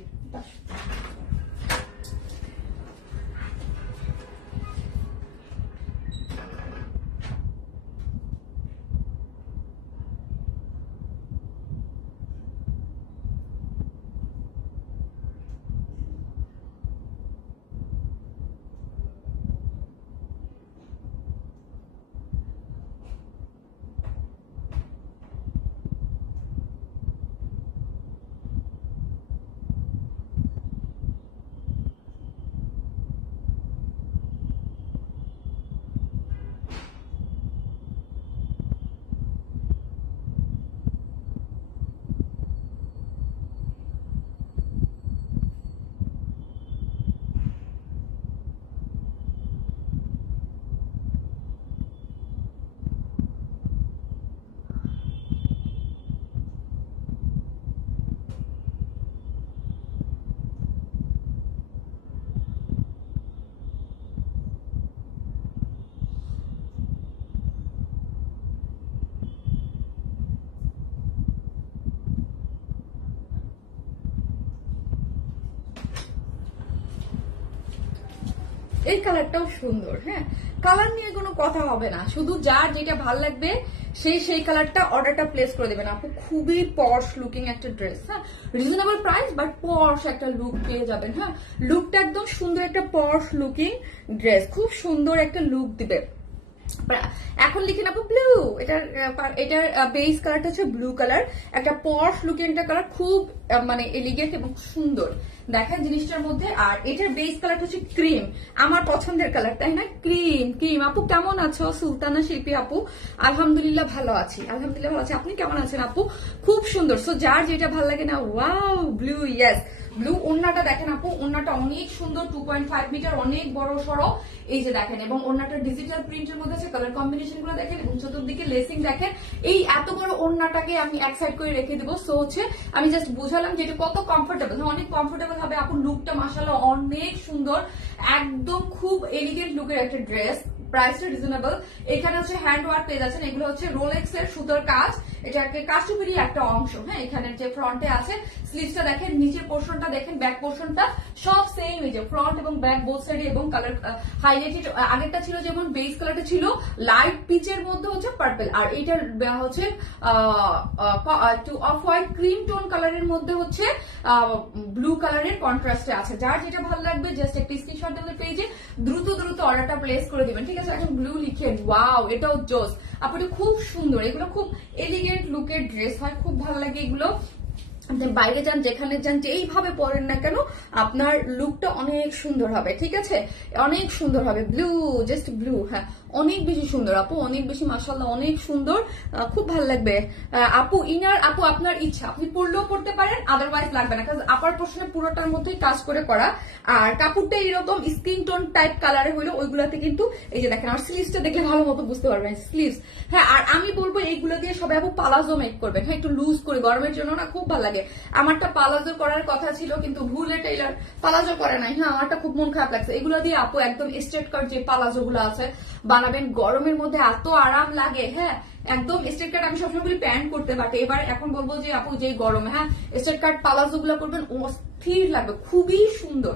এই কালারটাও সুন্দর। হ্যাঁ, কালার নিয়ে কোনো কথা হবে না, শুধু যার যেটা ভাল লাগবে সেই কালারটা অর্ডারটা প্লেস করে দেবেন আপু। খুবই পর্শ লুকিং একটা ড্রেস। হ্যাঁ, রিজনেবল প্রাইস বাট পর্শ একটা লুক পেয়ে যাবেন। হ্যাঁ, লুকটা একদম সুন্দর একটা পর্শ লুকিং ড্রেস, খুব সুন্দর একটা লুক দিবে। এখন লিখেন আপু ব্লু, এটার বেস কালারটা হচ্ছে ব্লু কালার, একটা পর্শ লুকিং একটা কালার, খুব মানে এলিগেন্ট এবং সুন্দর দেখেন জিনিসটার মধ্যে। আর এটার বেস কালারটা হচ্ছে ক্রিম, আমার পছন্দের কালার, তাই না? Cream cream. আপু কেমন আছো সুলতানা শিল্পী আপু? আলহামদুলিল্লাহ ভালো আছি, আলহামদুলিল্লাহ ভালো আছি। আপনি কেমন আছেন আপু? খুব সুন্দর। সো যার যেটা ভালো লাগে না, ওয়াও ব্লু, ইয়েস ব্লু। ওন্নাটা দেখেন আপু, ওন্নাটা অনেক সুন্দর, 2.5 মিটার, অনেক বড় সড়ো, এই যে দেখেন। এবং ওন্নাটা ডিজিটাল প্রিন্টের মধ্যে আছে, কালার কম্বিনেশন গুলো দেখেন এবং চতুর্দিকে লেসিং দেখেন। এই এত বড় ওন্নাটাকে আমি এক সাইড করে রেখে দেবো। সো হচ্ছে আমি জাস্ট বুঝালাম যে এটা কত কমফোর্টেবল। অনেক কমফোর্টেবল হবে আপু। লুকটা মাশাআল্লাহ অনেক সুন্দর, একদম খুব এলিগেন্ট লুকের একটা ড্রেস। প্রাইসটা রিজনেবল। এখানে হচ্ছে হ্যান্ড ওয়ার্ক পেয়ে যাচ্ছেন, এগুলো হচ্ছে রোলেক্স এর সুতোর কাজ, এটা কাস্টমারি একটা অংশ। হ্যাঁ, এখানে যে ফ্রন্টে আছে স্লিভসটা দেখেন, নিচের পোর্শনটা দেখেন, ব্যাক পোর্শনটা সব সেম, এই যে ফ্রন্ট এবং ব্যাক বোথ সাইডে, এবং কালার হাইলাইটেড। আগেরটা ছিল যেমন বেস কালারটা ছিল লাইট পিচের মধ্যে হচ্ছে পার্পল, আর এইটার হচ্ছে একটু অফ হোয়াইট ক্রিম টোন কালারের মধ্যে হচ্ছে ব্লু কালারের কন্ট্রাস্টে আছে। যার যেটা ভালো লাগবে জাস্ট একটা স্ক্রিনশট দেবেন পেজে, দ্রুত অর্ডারটা প্লেস করে দিবেন। ঠিক আছে, এখন ব্লু লিখেন। ওয়াও, এটাও জোস আপনি, খুব সুন্দর। এগুলো খুব এলিগেন্ট লুকের ড্রেস হয়, খুব ভালো লাগে এগুলো। আপনি বাইরে যান, যেখানে যান, যেইভাবে পরেন না কেন আপনার লুকটা অনেক সুন্দর হবে। ঠিক আছে, অনেক সুন্দর হবে। Blue, just blue. হ্যাঁ, অনেক বেশি সুন্দর আপু, অনেক বেশি মাশাআল্লাহ, অনেক সুন্দর, খুব ভালো লাগবে আপু। ইনার আপু আপনার ইচ্ছা, আপনি পরলেও পড়তে পারেন, আদারওয়াইজ লাগবে না, কারণ আপার পোর্শনে পুরোটার মধ্যেই কাজ করে করা। আর কাপড়টা এরকম স্কিন টোন টাইপ কালারে হইলো, ওইগুলাতে কিন্তু এই যে দেখেন, আর স্লিভসটা দেখলে ভালো মতো বুঝতে পারবেন স্লিভস। হ্যাঁ, আর আমি বলবো এইগুলো দিয়ে সবাই আপু পালাজো মেক করবেন। হ্যাঁ, একটু লুজ করে, গরমের জন্য না খুব ভালো লাগে। আমারটা পালাজো করার কথা ছিল কিন্তু ভুলে টেইলার পালাজো করে নাই। হ্যাঁ, আমারটা খুব মন খারাপ লাগছে। এগুলো দিয়ে আপু একদম স্ট্রেট কাট যে পালাজো গুলো আছে বানাবেন, গরমের মধ্যে এত আরাম লাগে। হ্যাঁ, একদম স্ট্রেট কাট আমি সবসময় বলি প্যান্ট করতে, বাট এবার এখন বলবো যে আপু যে গরমে, হ্যাঁ, স্ট্রেট কাট পালাজো গুলো করবেন, অস্থির লাগবে, খুবই সুন্দর,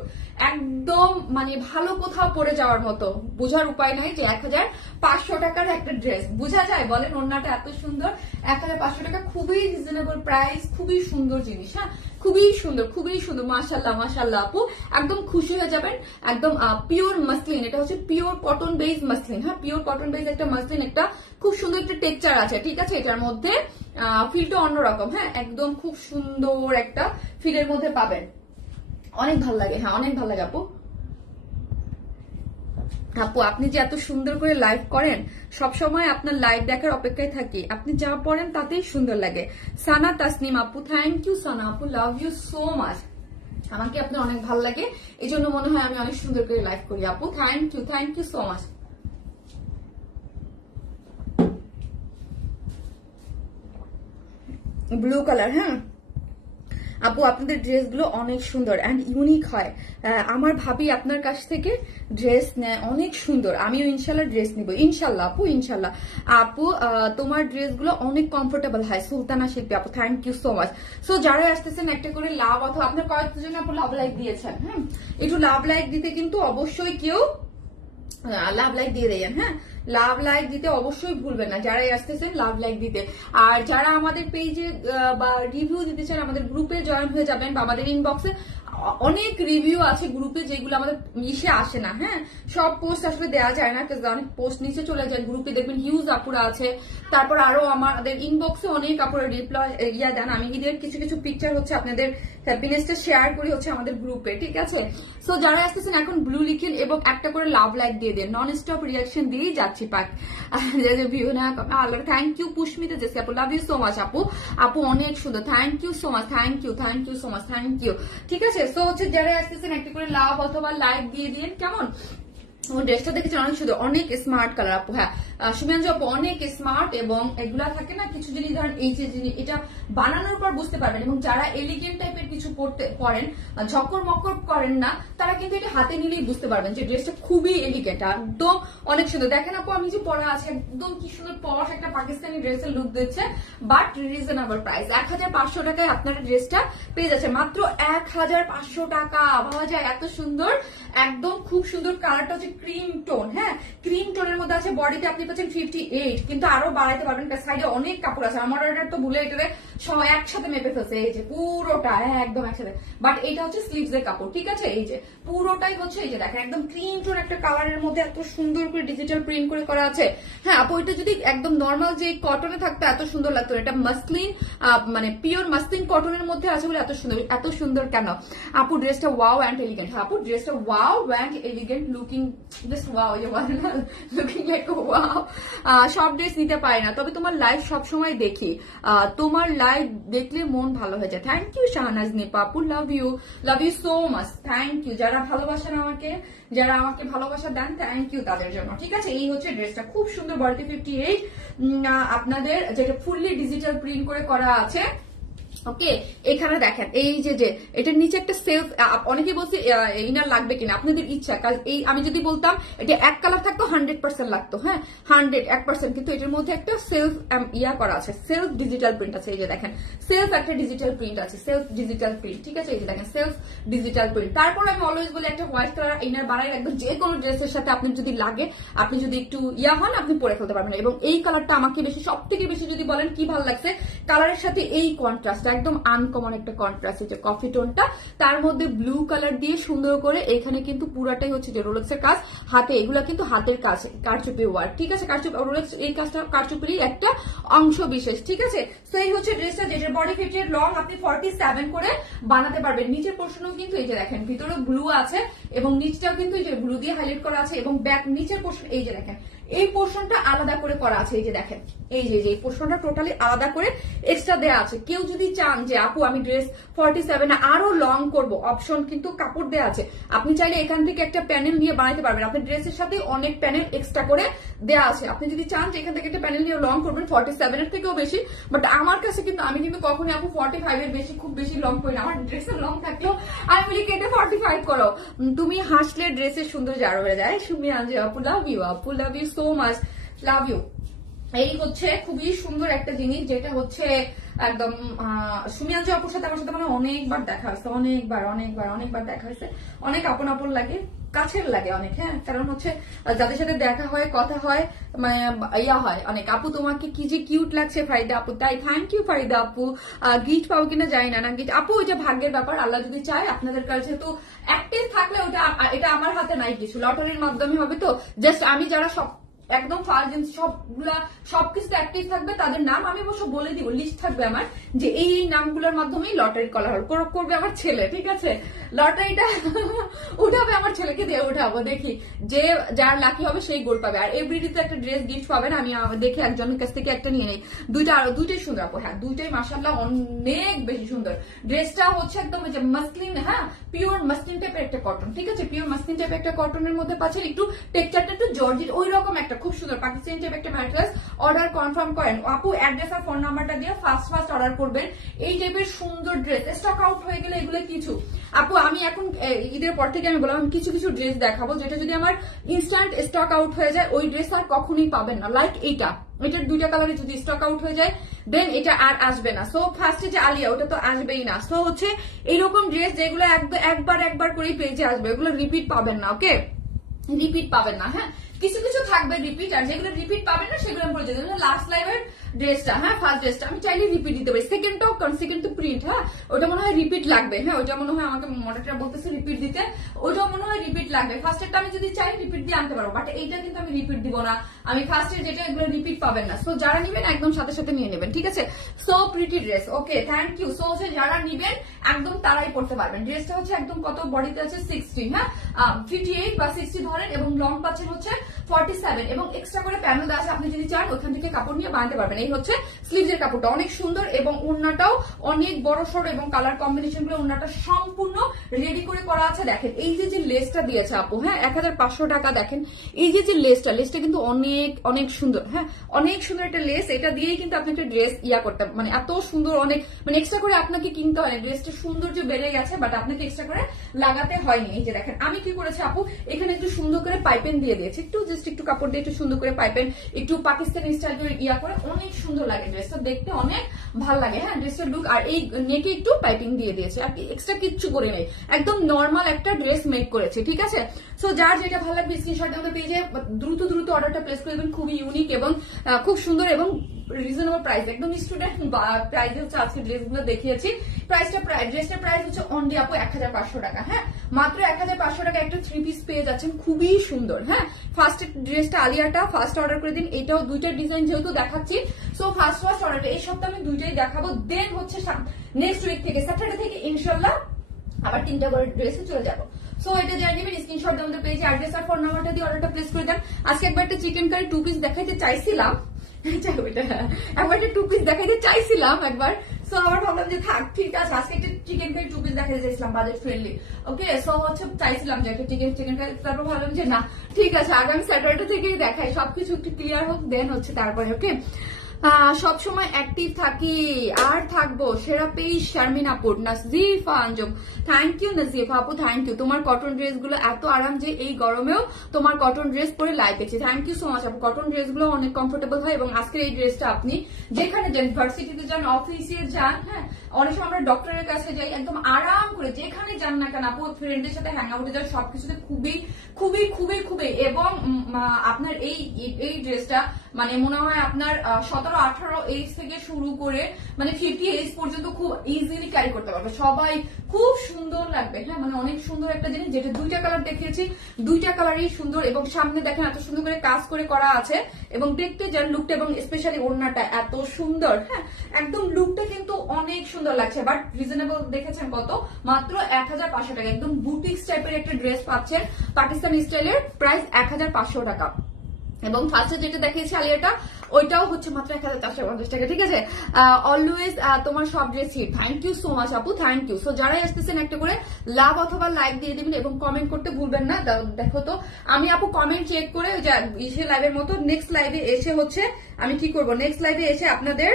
একদম মানে ভালো কোথাও পরে যাওয়ার মতো। বোঝার উপায় নাই যে 1500 টাকার একটা ড্রেস বোঝা যায় বলেন? ওন্নাটা এত সুন্দর, 1500 টাকা, খুবই রিজনেবল প্রাইস, খুবই সুন্দর জিনিস। হ্যাঁ, খুবই সুন্দর, খুবই সুন্দর, মাশাআল্লাহ মাশাআল্লাহ আপু, একদম খুশি হয়ে যাবেন। একদম পিওর মাসলিন, এটা হচ্ছে পিওর কটন বেস মাসলিন। হ্যাঁ, পিওর কটন বেস একটা মাসলিন, একটা খুব সুন্দর একটা টেক্সচার আছে। ঠিক আছে, এটার মধ্যে ফিলটা অন্যরকম। হ্যাঁ, একদম খুব সুন্দর একটা ফিলের মধ্যে পাবেন, অনেক ভালো লাগে। হ্যাঁ, অনেক ভালো লাগে আপু। আপু আপনি যে এত সুন্দর করে লাইভ করেন, সবসময় আপনার লাইভ দেখার অপেক্ষায় থাকি, আপনি যা পড়েন তাতেই সুন্দর লাগে। সানা তাসনিম আপু, থ্যাংক ইউ সানা আপু, লাভ ইউ সো মাচ। আমাকে আপনার অনেক ভালো লাগে, এই জন্য মনে হয় আমি অনেক সুন্দর করে লাইভ করি আপু। Thank you so much. Blue colour. হ্যাঁ আপু, আপনাদের ড্রেসগুলো অনেক সুন্দর অ্যান্ড ইউনিক হয়। আমার ভাবি আপনার কাছ থেকে ড্রেস নেয়, অনেক সুন্দর। আমিও ইনশাল্লাহ ড্রেস নিব, ইনশাল্লাহ আপু, ইনশাল্লাহ। আপু তোমার ড্রেসগুলো অনেক কমফোর্টেবল হয়। সুলতানা শিল্পী আপু, thank you so much. So যারা আসতেছেন একটা করে লাভ, অথবা আপনার কয়েকজন আপু লাভ লাইক দিয়েছেন, হ্যাঁ, একটু লাভ লাইক দিতে কিন্তু অবশ্যই কেউ লাভ লাইক দিয়ে দেন। হ্যাঁ, লাভ লাইক দিতে অবশ্যই ভুলবেন না যারাই আসতেছেন, লাভ লাইক দিতে। আর যারা আমাদের পেজে বা রিভিউ দিতে চান, আমাদের গ্রুপে জয়েন হয়ে যাবেন, বা আমাদের ইনবক্সে অনেক রিভিউ আছে গ্রুপে, যেগুলো আমাদের ইসে আসে না। হ্যাঁ, সব পোস্ট আসলে দেওয়া যায় না, অনেক পোস্ট নিচে চলে যায়। গ্রুপে দেখবেন হিউজ আপুরা আছে, তারপর আরো আমাদের ইনবক্সে অনেক আপুরা রিপ্লাই দেন। আমি ঈদের কিছু কিছু পিকচার হচ্ছে আপনাদের হ্যাপিনেসটা শেয়ার করি হচ্ছে আমাদের গ্রুপে। ঠিক আছে, সো যারা আসতেছেন এখন ব্লু লিখেন এবং একটা করে লাভ লাইক দিয়ে দেন, নন স্টপ রিয়াকশন দিয়েই যাচ্ছি পাক। ভিউ না আল্লাহ, থ্যাংক ইউ পুষ্মিতা জেসি আপু, লাভ ইউ সো মাচ আপু। আপু অনেক সুন্দর, thank you so much, thank you so much, thank you. ঠিক আছে, সো হচ্ছে যারা আসতেছেন একটা করে লাভ অথবা লাইক দিয়ে দিন, কেমন? ড্রেসটা দেখেছেন অনেক সুন্দর, অনেক স্মার্ট কালার আপু। হ্যাঁ সুমিয়াঞ্জু আপু অনেক স্মার্ট, এবং এগুলা থাকে না কিছু জিনিস ধরেন এই যে জিনিস এটা বানানোর পর বুঝতে পারবেন, এবং যারা এলিগেন্ট টাইপের কিছু পরেন ঝক্কর মক্কর করেন না তারা কিন্তু এটা হাতে নিলেই বুঝতে পারবেন যে ড্রেসটা খুবই এলিগেন্ট, একদম অনেক সুন্দর। দেখেন আপু আমি যে পরা আছে একদম কি সুন্দর পশ একটা পাকিস্তানি ড্রেসের লুক দিচ্ছে, বাট রিজনেবল প্রাইস 1500 টাকায় আপনারা ড্রেসটা পেয়ে যাচ্ছে মাত্র 1500 টাকা। ভাবা যায় এত সুন্দর, একদম খুব সুন্দর। কালারটা হচ্ছে ক্রিম টোন, হ্যাঁ ক্রিম টোনের মধ্যে আছে। বডিতে আপনি পাচ্ছেন 58, কিন্তু আরো বাড়াইতে পারবেন, সাইডে অনেক কাপড় আছে। আমার অর্ডার তো ভুলে এটারে সবাই একসাথে মেপে ফেলছে, এই যে পুরোটা একদম একসাথে, বাট এটা হচ্ছে স্লিভস এর কাপড়, ঠিক আছে। এই যে পুরোটাই হচ্ছে এই যে দেখেন একদম ক্রিম টোন একটা কালারের মধ্যে এত সুন্দর করে ডিজিটাল প্রিন্ট করে করা আছে। হ্যাঁ আপু এটা যদি একদম নর্মাল যে কটনে থাকতো এত সুন্দর লাগতো, এটা মাসলিন মানে পিওর মাসলিন কটনের মধ্যে আছে বলে এত সুন্দর। এত সুন্দর কেন আপু? ড্রেসটা ওয়াও অ্যান্ড এলিগেন্ট। হ্যাঁ আপু ড্রেসটা wow and elegant, looking just wow, looking like wow. সব ড্রেস নিতে পারি না, তবে তোমার লাইভ সবসময় দেখি, তোমার লাইভ দেখলে মন ভালো হয়ে যায়। থ্যাংক ইউ শাহনাজ নিপা আপু, love you so much, thank you. যারা ভালোবাসেন আমাকে, যারা আমাকে ভালোবাসা দেন, থ্যাংক ইউ তাদের জন্য, ঠিক আছে। এই হচ্ছে ড্রেসটা, খুব সুন্দর, বডিতে 58, আপনাদের যেটা ফুললি ডিজিটাল প্রিন্ট করে করা আছে। ওকে এখানে দেখেন এই যে এটার নিচে একটা সেলফ, অনেকে বলছে ইনার লাগবে কিনা, আপনাদের ইচ্ছা। কারণ এই আমি যদি বলতাম এটা এক কালার থাকতো 100% লাগতো, হ্যাঁ 100%, কিন্তু এটার মধ্যে একটা সেলফ করা আছে, সেলফ ডিজিটাল প্রিন্ট আছে। এই যে দেখেন সেলফ একটা ডিজিটাল প্রিন্ট আছে, সেলফ ডিজিটাল প্রিন্ট, ঠিক আছে। এই যে দেখেন সেলফ ডিজিটাল প্রিন্ট। তারপর আমি অলওয়েজ বলি একটা হোয়াইট কালার ইনার বানাই রাখবেন, যে কোনো ড্রেসের সাথে আপনি যদি লাগে, আপনি যদি একটু হন আপনি পরে ফেলতে পারবেন। এবং এই কালারটা আমাকে বেশি, সব থেকে বেশি যদি বলেন কি ভালো লাগছে কালারের সাথে, এই কন্ট্রাস্ট একদম আনকমন একটা কন্ট্রাস্ট, যে কফি টোনটা তার মধ্যে ব্লু কালার দিয়ে সুন্দর করে, এখানে কিন্তু পুরাটাই হচ্ছে যে রোলেক্সের কাজ, হাতে এগুলা কিন্তু হাতের কাজ, কারচুপি ওয়ার্ক, ঠিক আছে। কারচুপি রোলেক্স এই কাজটা কারচুপিরই একটা অংশ বিশেষ, ঠিক আছে। তো এই হচ্ছে ড্রেসটা, যেটার বডি 58, লং আপনি 47 করে বানাতে পারবেন। নিচের পোর্শনও কিন্তু এই যে দেখেন ভিতরে ব্লু আছে, এবং নিচটাও কিন্তু এই যে ব্লু দিয়ে হাইলাইট করা আছে, এবং ব্যাক নিচের পোর্শন এই যে দেখেন এই পোর্শনটা আলাদা করে করা আছে। এই যে দেখেন এই যে এই পোর্শনটা টোটালি আলাদা করে এক্সট্রা দেওয়া আছে। কেউ যদি চান যে আপু আমি ড্রেস 47 আরো লং করব, অপশন কিন্তু কাপড় দেওয়া আছে। আপনি চাইলে এখান থেকে একটা প্যানেল নিয়ে বানাতে পারবেন, আপনার ড্রেসের সাথে অনেক প্যানেল এক্সট্রা করে দেওয়া আছে। আপনি যদি চান যে এখান থেকে একটা প্যানেল নিয়ে লং করবেন 47 এর থেকেও বেশি, বাট আমার কাছে কিন্তু আমি কিন্তু কখনই আপু 45 এর বেশি খুব বেশি লং করি না। আমার ড্রেসের লং থাকলেও আমি বলি কেটে 45 করো, তুমি হাসলে ড্রেসের সৌন্দর্য আরো বেড়ে যায়। সুমি আনজে আপু, লাভ ইউ আপু, love you so much, love you. এই হচ্ছে খুবই সুন্দর একটা জিনিস, যেটা হচ্ছে একদম সুমিয়াঞ্জু আপুর সাথে আমার সাথে মানে অনেকবার দেখা হয়েছে, অনেকবার দেখা হয়েছে, অনেক আপন আপন লাগে, কাছের লাগে অনেক। হ্যাঁ কারণ হচ্ছে যাদের সাথে দেখা হয়, কথা হয়, মানে হয় অনেক। আপু তোমাকে কি যে কিউট লাগছে ফারিদা আপু, তাই থ্যাংক ইউ ফারিদা আপু। গিফট পাবো কিনা জানি না, গিফট আপু ওইটা ভাগ্যের ব্যাপার, আল্লাহ যদি চায়। আপনাদের কাছে তো অ্যাক্টিভ থাকলে ওটা, এটা আমার হাতে নাই কিছু, লটারির মাধ্যমে হবে। তো জাস্ট আমি যারা সব একদম ফার্স্ট সবগুলা সবকিছু অ্যাক্টিভ থাকবে তাদের নাম আমি অবশ্য বলে দিব, লিস্ট থাকবে আমার, যে এই নামগুলোর মাধ্যমেই লটারি কলার করবে আমার ছেলে, ঠিক আছে। লটারিটা উঠাবে আমার ছেলেকে দিয়ে উঠাবো, দেখি যে যার লাকি হবে সেই গোল পাবে। আর এভরিডেতে একটা ড্রেস গিফট পাবেন, আমি দেখে একজনের কাছ থেকে একটা নিয়ে নেই। দুইটাই সুন্দর আপু, হ্যাঁ দুইটাই মাশাআল্লাহ অনেক বেশি সুন্দর। ড্রেসটা হচ্ছে একদম যে মাসলিন, হ্যাঁ পিওর মাসলিন টাইপের একটা কটন, ঠিক আছে। পিওর মাসলিন টাইপের একটা কটনের মধ্যে পাচ্ছেন, একটু টেক্সচারটা একটু জর্জেট ওই রকম একটা খুব সুন্দর পাকিস্তানি টাইপ একটা ম্যাট্রেস। অর্ডার কনফার্ম করেন আপু, অ্যাড্রেস আর ফোন নাম্বারটা দিয়ে ফার্স্ট অর্ডার করবেন। এই টাইপের সুন্দর ড্রেস স্টক আউট হয়ে গেলে এগুলো কিছু আপু, আমি এখন ঈদের পর থেকে আমি বললাম কিছু কিছু ড্রেস দেখাবো, যেটা যদি আমার ইনস্ট্যান্ট স্টক আউট হয়ে যায় ওই ড্রেস আর কখনোই পাবেন না। লাইক এটার দুইটা কালারে যদি স্টক আউট হয়ে যায় দেন এটা আর আসবে না। সো ফার্স্টে যে আলিয়া ওটা তো আসবেই না। সো হচ্ছে এইরকম ড্রেস যেগুলো একবার করেই পেজে আসবে, ওগুলো রিপিট পাবেন না। ওকে রিপিট পাবেন না, হ্যাঁ কিছু কিছু থাকবে রিপিট, আর যেগুলো রিপিট পাবেন না সেগুলো বলে যেতে। লাস্ট লাইভের ড্রেসটা, হ্যাঁ ফার্স্ট ড্রেসটা আমি চাইলে রিপিট দিতে পারি। সেকেন্ডটাও সেকেন্ড তো প্রিন্ট, হ্যাঁ ওটা মনে হয় রিপিট লাগবে, হ্যাঁ ওটা মনে হয় আমাকে মডেলটা বলতেছে রিপিট দিতে, ওটাও মনে হয় রিপিট লাগবে। ফার্স্টেরটা আমি যদি চাই রিপিট দিয়ে আনতে পারবো, বাট এইটা কিন্তু আমি রিপিট দিব না। আমি ফার্স্টের যেটা এগুলো রিপিট পাবেন না। সো যারা নিবেন একদম সাথে সাথে নিয়ে নেবেন, ঠিক আছে। So pretty dress, okay thank you. So হচ্ছে যারা নিবেন একদম তারাই পড়তে পারবেন। ড্রেসটা হচ্ছে একদম কত, বডিতে আছে 60, হ্যাঁ 58 বা 60 ধরেন, এবং লং পাচ্ছেন হচ্ছে 47, এবং এক্সট্রা করে প্যানেল দেওয়া আছে। আপনি যদি চান ওখান থেকে কাপড় নিয়ে বানাতে পারবেন। এই হচ্ছে স্লিভসের কাপড়টা অনেক সুন্দর এবং ওড়নাটাও অনেক বড় সড় এবং কালার কম্বিনেশন গুলো ওড়নাটা সম্পূর্ণ রেডি করে করা আছে। দেখেন এই যে লেসটা দিয়েছে আপু, হ্যাঁ 1500 টাকা। দেখেন এই যে লেসটা কিন্তু অনেক অনেক সুন্দর, হ্যাঁ অনেক সুন্দর একটা লেস। এটা দিয়েই কিন্তু আপনি একটা ড্রেস করতে মানে এত সুন্দর, অনেক মানে এক্সট্রা করে আপনাকে কিনতে হয় না। ড্রেসটা সৌন্দর্য বেড়ে গেছে বাট আপনাকে এক্সট্রা করে লাগাতে হয়নি। এই যে দেখেন আমি কি করেছি আপু, এখানে একটু সুন্দর করে পাইপেন দিয়ে দিয়েছি, একটু কাপড় দিয়ে একটু সুন্দর করে পাইপেন, একটু পাকিস্তানি স্টাইল করে করে অনেক সুন্দর লাগে। ড্রেসটা দেখতে অনেক ভালো লাগে, হ্যাঁ ড্রেসটার লুক। আর এই নেকে একটু পাইপিং দিয়ে দিয়েছে, আর এক্সট্রা কিচ্ছু করে নেই, একদম নর্মাল একটা ড্রেস মেক করেছে, ঠিক আছে। সো যার যেটা ভালো লাগবে স্ক্রিনশট আমাদের পেজে দ্রুত অর্ডারটা প্লেস করে দেবেন। খুবই ইউনিক এবং খুব সুন্দর এবং রিজনেবল প্রাইস, একদম স্টুডেন্ট প্রাইসে হচ্ছে আজকে ড্রেসগুলো দেখিয়েছি। ড্রেসটার প্রাইস হচ্ছে অনলি আপু 1500 টাকা, হ্যাঁ মাত্র 1500 টাকা একটা 3 পিস পেয়ে যাচ্ছেন, খুবই সুন্দর। হ্যাঁ ফার্স্ট ড্রেসটা আলিয়াটা ফার্স্ট অর্ডার করে দিন। এটাও দুইটা ডিজাইন যেহেতু দেখাচ্ছি, সো ফার্স্ট অর্ডারটা এই সপ্তাহে আমি দুইটাই দেখাবো। দেন হচ্ছে নেক্সট উইক থেকে স্যাটারডে থেকে ইনশাল্লাহ আবার 3টা করে ড্রেসে চলে যাবো। সো এটা জানিয়ে নেবেন, স্ক্রিনশট দিয়ে আমাদের পেজে অ্যাড্রেস আর ফোন নাম্বারটা দিয়ে অর্ডারটা প্লেস করে দেন। আজকে একবার একটা চিকেন কারি 2 পিস দেখাইতে চাইছিলাম, একবার একটা 2 পিস দেখাইতে চাইছিলাম একবার। সো আমার ভাবলাম যে থাক ঠিক আছে, আজকে একটা চিকেন কারি 2 পিস দেখাইতে চাইছিলাম বাজেট ফ্রেন্ডলি। ওকে সো হচ্ছে চাইছিলাম যে একটা চিকেন কারি, তারপর ভাবলাম যে না ঠিক আছে আগামী স্যাটারডে থেকেই দেখাই, সবকিছু একটু ক্লিয়ার হোক দেন হচ্ছে তারপরে। ওকে সবসময় অ্যাক্টিভ থাকি আর থাকবো। সেরা পেজ শারমিন আপুর, নাজিফা আঞ্জুম। থ্যাংক ইউ নাজিফা আপু, থ্যাংক ইউ। তোমার কটন ড্রেস গুলো এত আরাম যে এই গরমেও তোমার কটন ড্রেস পরে লাইভ পেয়েছি। থ্যাংক ইউ সো মাচ আপু। কটন ড্রেস গুলো অনেক কমফোর্টেবল হয় এবং আজকের এই ড্রেসটা আপনি যেখানে যান, ভার্সিটিতে যান, অফিসে যান, হ্যাঁ অনেক সময় আমরা ডক্টরের কাছে যাই, একদম আরাম করে যেখানে যান না কেন আপু, ফ্রেন্ডের সাথে হ্যাং আউটে যান, সবকিছুতে খুবই খুবই খুবই খুবই এবং আপনার এই ড্রেসটা মানে মনে হয় আপনার 17-18 এজ থেকে শুরু করে মানে 50 এজ পর্যন্ত খুব ইজিলি ক্যারি করতে পারবে, সবাই খুব সুন্দর লাগবে। হ্যাঁ মানে অনেক সুন্দর একটা জিনিস, যেটা দুইটা কালার দেখিয়েছি, দুইটা কালারই সুন্দর এবং সামনে দেখেন এত সুন্দর করে কাজ করে করা আছে এবং দেখতে যার লুকটা এবং স্পেশালি ওড়নাটা এত সুন্দর, হ্যাঁ একদম লুকটা কিন্তু অনেক সুন্দর লাগছে। বাট রিজনেবল দেখেছেন কত, মাত্র 1500 টাকা। একদম বুটিক্স টাইপের একটা ড্রেস পাচ্ছেন পাকিস্তানি স্টাইলের, প্রাইস 1500 টাকা। এবং ফার্স্টে যেটা দেখিয়েছি আলিয়াটা ওইটাও হচ্ছে মাত্র 1450 টাকা, ঠিক আছে। অলওয়েজ তোমার সব dress hit. Thank you so much আপু, থ্যাংক ইউ। সো যারাই আসতেছেন একটা করে লাভ অথবা লাইক দিয়ে দিবেন এবং কমেন্ট করতে ভুলবেন না। দেখো তো আমি আপু কমেন্ট চেক করে ইসে লাইভের মতো নেক্সট লাইভে এসে হচ্ছে আমি কি করব, নেক্সট লাইভে এসে আপনাদের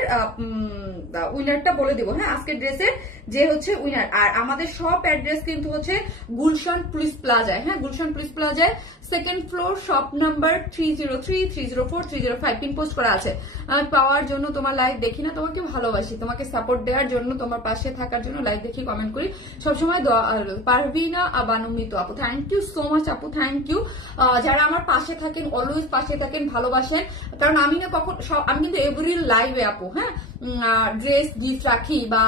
উইনারটা বলে দিব। হ্যাঁ আজকের ড্রেসের যে হচ্ছে উইনার। আর আমাদের সব অ্যাড্রেস কিন্তু হচ্ছে গুলশান পুলিশ প্লাজায়, হ্যাঁ গুলশান পুলিশ প্লাজায় 2nd floor, shop number 303, 304, 305 pin post করা আছে। আমি পাওয়ার জন্য তোমার লাইভ দেখি না, তোমাকে ভালোবাসি, তোমাকে সাপোর্ট দেওয়ার জন্য, তোমার পাশে থাকার জন্য লাইভ দেখি, কমেন্ট করি সবসময়। পারভিনা বানুমিত আপু, থ্যাংক ইউ সো মাচ আপু, থ্যাংক ইউ। যারা আমার পাশে থাকেন, অলওয়েজ পাশে থাকেন, ভালোবাসেন, কারণ আমি না কখন আমি কিন্তু এভরি লাইভে আপু হ্যাঁ ড্রেস গিফট রাখি বা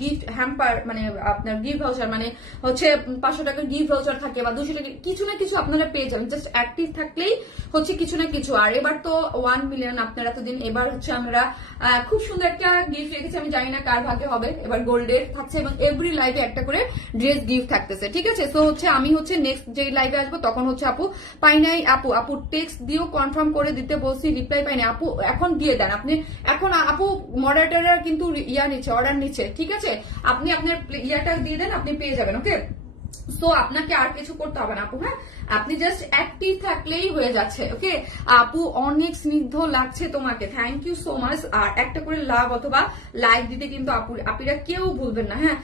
গিফট হ্যাম্পার মানে আপনার গিফট ভাউচার মানে হচ্ছে 500 টাকার গিফট ভাউচার থাকে বা 200 টাকা কিছু না কিছু আপনারা পেয়ে যাবেন, জাস্ট অ্যাক্টিভ থাকলেই হচ্ছে কিছু না কিছু। আর এবার তো 1 মিলিয়ন আপনারা এতদিন, এবার হচ্ছে আমরা খুব সুন্দর একটা গিফট রেখেছি, আমি জানি না কার ভাগ্যে হবে, এবার গোল্ডের থাকছে এবং এভরি লাইভে একটা করে ড্রেস গিফট থাকতেছে, ঠিক আছে। তো হচ্ছে আমি হচ্ছে নেক্সট যে লাইভে আসবো তখন হচ্ছে আপু পাই নাই, আপু টেক্সট দিয়েও কনফার্ম করে দিতে বলছি, রিপ্লাই পাই নাই আপু, এখন দিয়ে দেন আপনি। এখন আপু মডারেটররা কিন্তু নিচ্ছে, অর্ডার নিচ্ছে, ঠিক আছে, আপনি আপনার ইয়াটা দিয়ে দেন, আপনি পেয়ে যাবেন। ওকে সো আপনাকে আর কিছু করতে হবে না আপু, হ্যাঁ আপনি জাস্ট অ্যাক্টিভ থাকলেই হয়ে যাচ্ছে। ওকে আপু অনেক স্নিগ্ধ লাগছে তোমাকে, থ্যাংক ইউ সো মাচ। আর একটা করে লাভ অথবা লাইক দিতে কিন্তু আপুরা কেউ ভুলবেন না। হ্যাঁ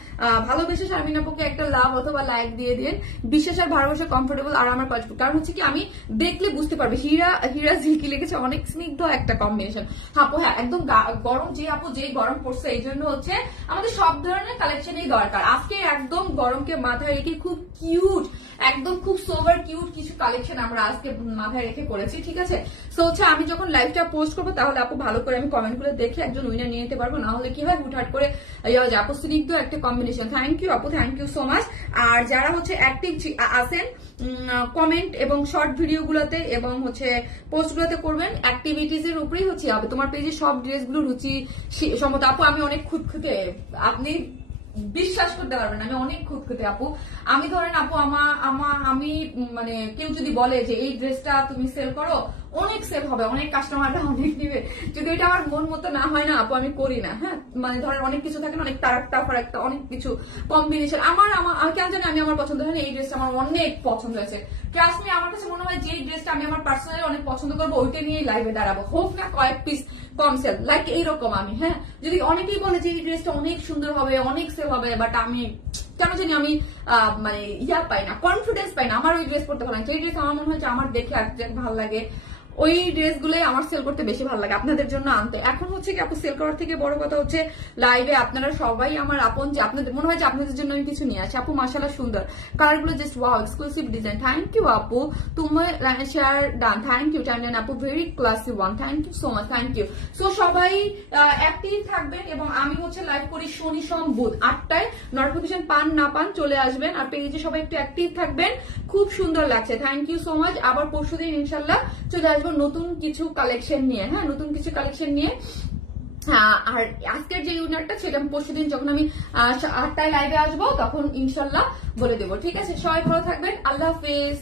ভালোবেসে শারমিন আপুকে একটা লাভ অথবা লাইক দিয়ে দিন, বিশ্বাস আর ভালোবাসা, কমফোর্টেবল আর আমার কষ্ট, কারণ হচ্ছে কি আমি দেখলে বুঝতে পারবে হীরা ঝিলকি লেগেছে, অনেক স্নিগ্ধ একটা কম্বিনেশন। আপু হ্যাঁ একদম গরম, যে আপু যেই গরম পড়ছে এই জন্য হচ্ছে আমাদের সব ধরনের কালেকশনই দরকার। আজকে একদম গরমকে মাথায় রেখে খুব কিউট, একদম খুব সোভার কিউট কিছু কালেকশন আমরা আজকে মাথায় রেখে করেছি, ঠিক আছে। সো হচ্ছে আমি যখন লাইভটা পোস্ট করবো তাহলে আপু ভালো করে আমি কমেন্ট করে দেখে একজন উইনার নিয়ে নিতে পারবো, না হলে কি হয় হুটহাট করে আপু স্নিগ্ধ একটা কম্বিনেশন। থ্যাংক ইউ আপু, থ্যাংক ইউ সো মাচ। আর যারা হচ্ছে অ্যাক্টিভ আছেন কমেন্ট এবং শর্ট ভিডিও গুলোতে এবং হচ্ছে পোস্ট গুলোতে করবেন, অ্যাক্টিভিটিজ এর উপরেই হচ্ছে হবে তোমার পেজে সব ড্রেস গুলো রুচি সম্মত। আপু আমি অনেক খুঁতখুঁতে, আপনি বিশ্বাস করতে পারবেন, আমি অনেক খুঁতখুঁতে আপু। আমি ধরেন আপু আমি মানে কেউ যদি বলে যে এই ড্রেসটা তুমি সেল করো, অনেক সেল হবে, অনেক কাস্টমাররা অনেক নিবে। যদি এটা আমার মন মতো না হয় না আপু, আমি করি না। হ্যাঁ, মানে ধরেন অনেক কিছু থাকে না, অনেক তারাক্তা ফারাক্তা অনেক কিছু কম্বিনেশন। আমার কেন জানি আমি আমার পছন্দ হয় না, এই ড্রেসটা আমার অনেক পছন্দ হয়েছে। ট্রাস্ট মি, আমার কাছে মনে হয় যে ড্রেসটা আমি আমার পার্সোনালি অনেক পছন্দ করবো, ওইটা নিয়ে লাইভে দাঁড়াবো, হোক না কয়েক পিস কম সেল, লাইক এইরকম আমি। হ্যাঁ, যদি অনেকেই বলে যে এই ড্রেসটা অনেক সুন্দর হবে, অনেক সেল হবে, বাট আমি কেন জানি আমি মানে পাই না, কনফিডেন্স পাই না, আমার ওই ড্রেস পড়তে ভালো লাগে। এই ড্রেস আমার মনে হয় যে আমার দেখে ভালো লাগে, ওই ড্রেসগুলোই আমার সেল করতে বেশি ভালো লাগে, আপনাদের জন্য আনতে। এখন হচ্ছে কি আপু, সেল করার থেকে বড় কথা হচ্ছে লাইভে আপনারা সবাই আমার আপন, যে আপনাদের মনে হয় যে আপনাদের জন্য আমি কিছু নিয়ে আসি। আপু মাশাআল্লাহ সুন্দর কালারগুলো, just wow, exclusive design. Thank you আপু, তুমি share done, thank you timeline আপু, very classy one, thank you so much, thank you. So সবাই অ্যাক্টিভ থাকবেন, এবং আমি হচ্ছে লাইভ করি শনি সোম বুধ 8টায়, নোটিফিকেশন পান না পান চলে আসবেন, আর পেজে সবাই একটু অ্যাক্টিভ থাকবেন। খুব সুন্দর লাগছে, থ্যাংক ইউ সো মাচ। আবার পরশুদিন ইনশাল্লাহ চলে আসবো নতুন কিছু কালেকশন নিয়ে। হ্যাঁ, নতুন কিছু কালেকশন নিয়ে। আর আজকের যে ইউনিটটা সেটা আমি পরশুদিন যখন আমি 8টায় লাইভে আসবো তখন ইনশাল্লাহ বলে দেবো। ঠিক আছে, সবাই ভালো থাকবেন, আল্লাহ হাফেজ।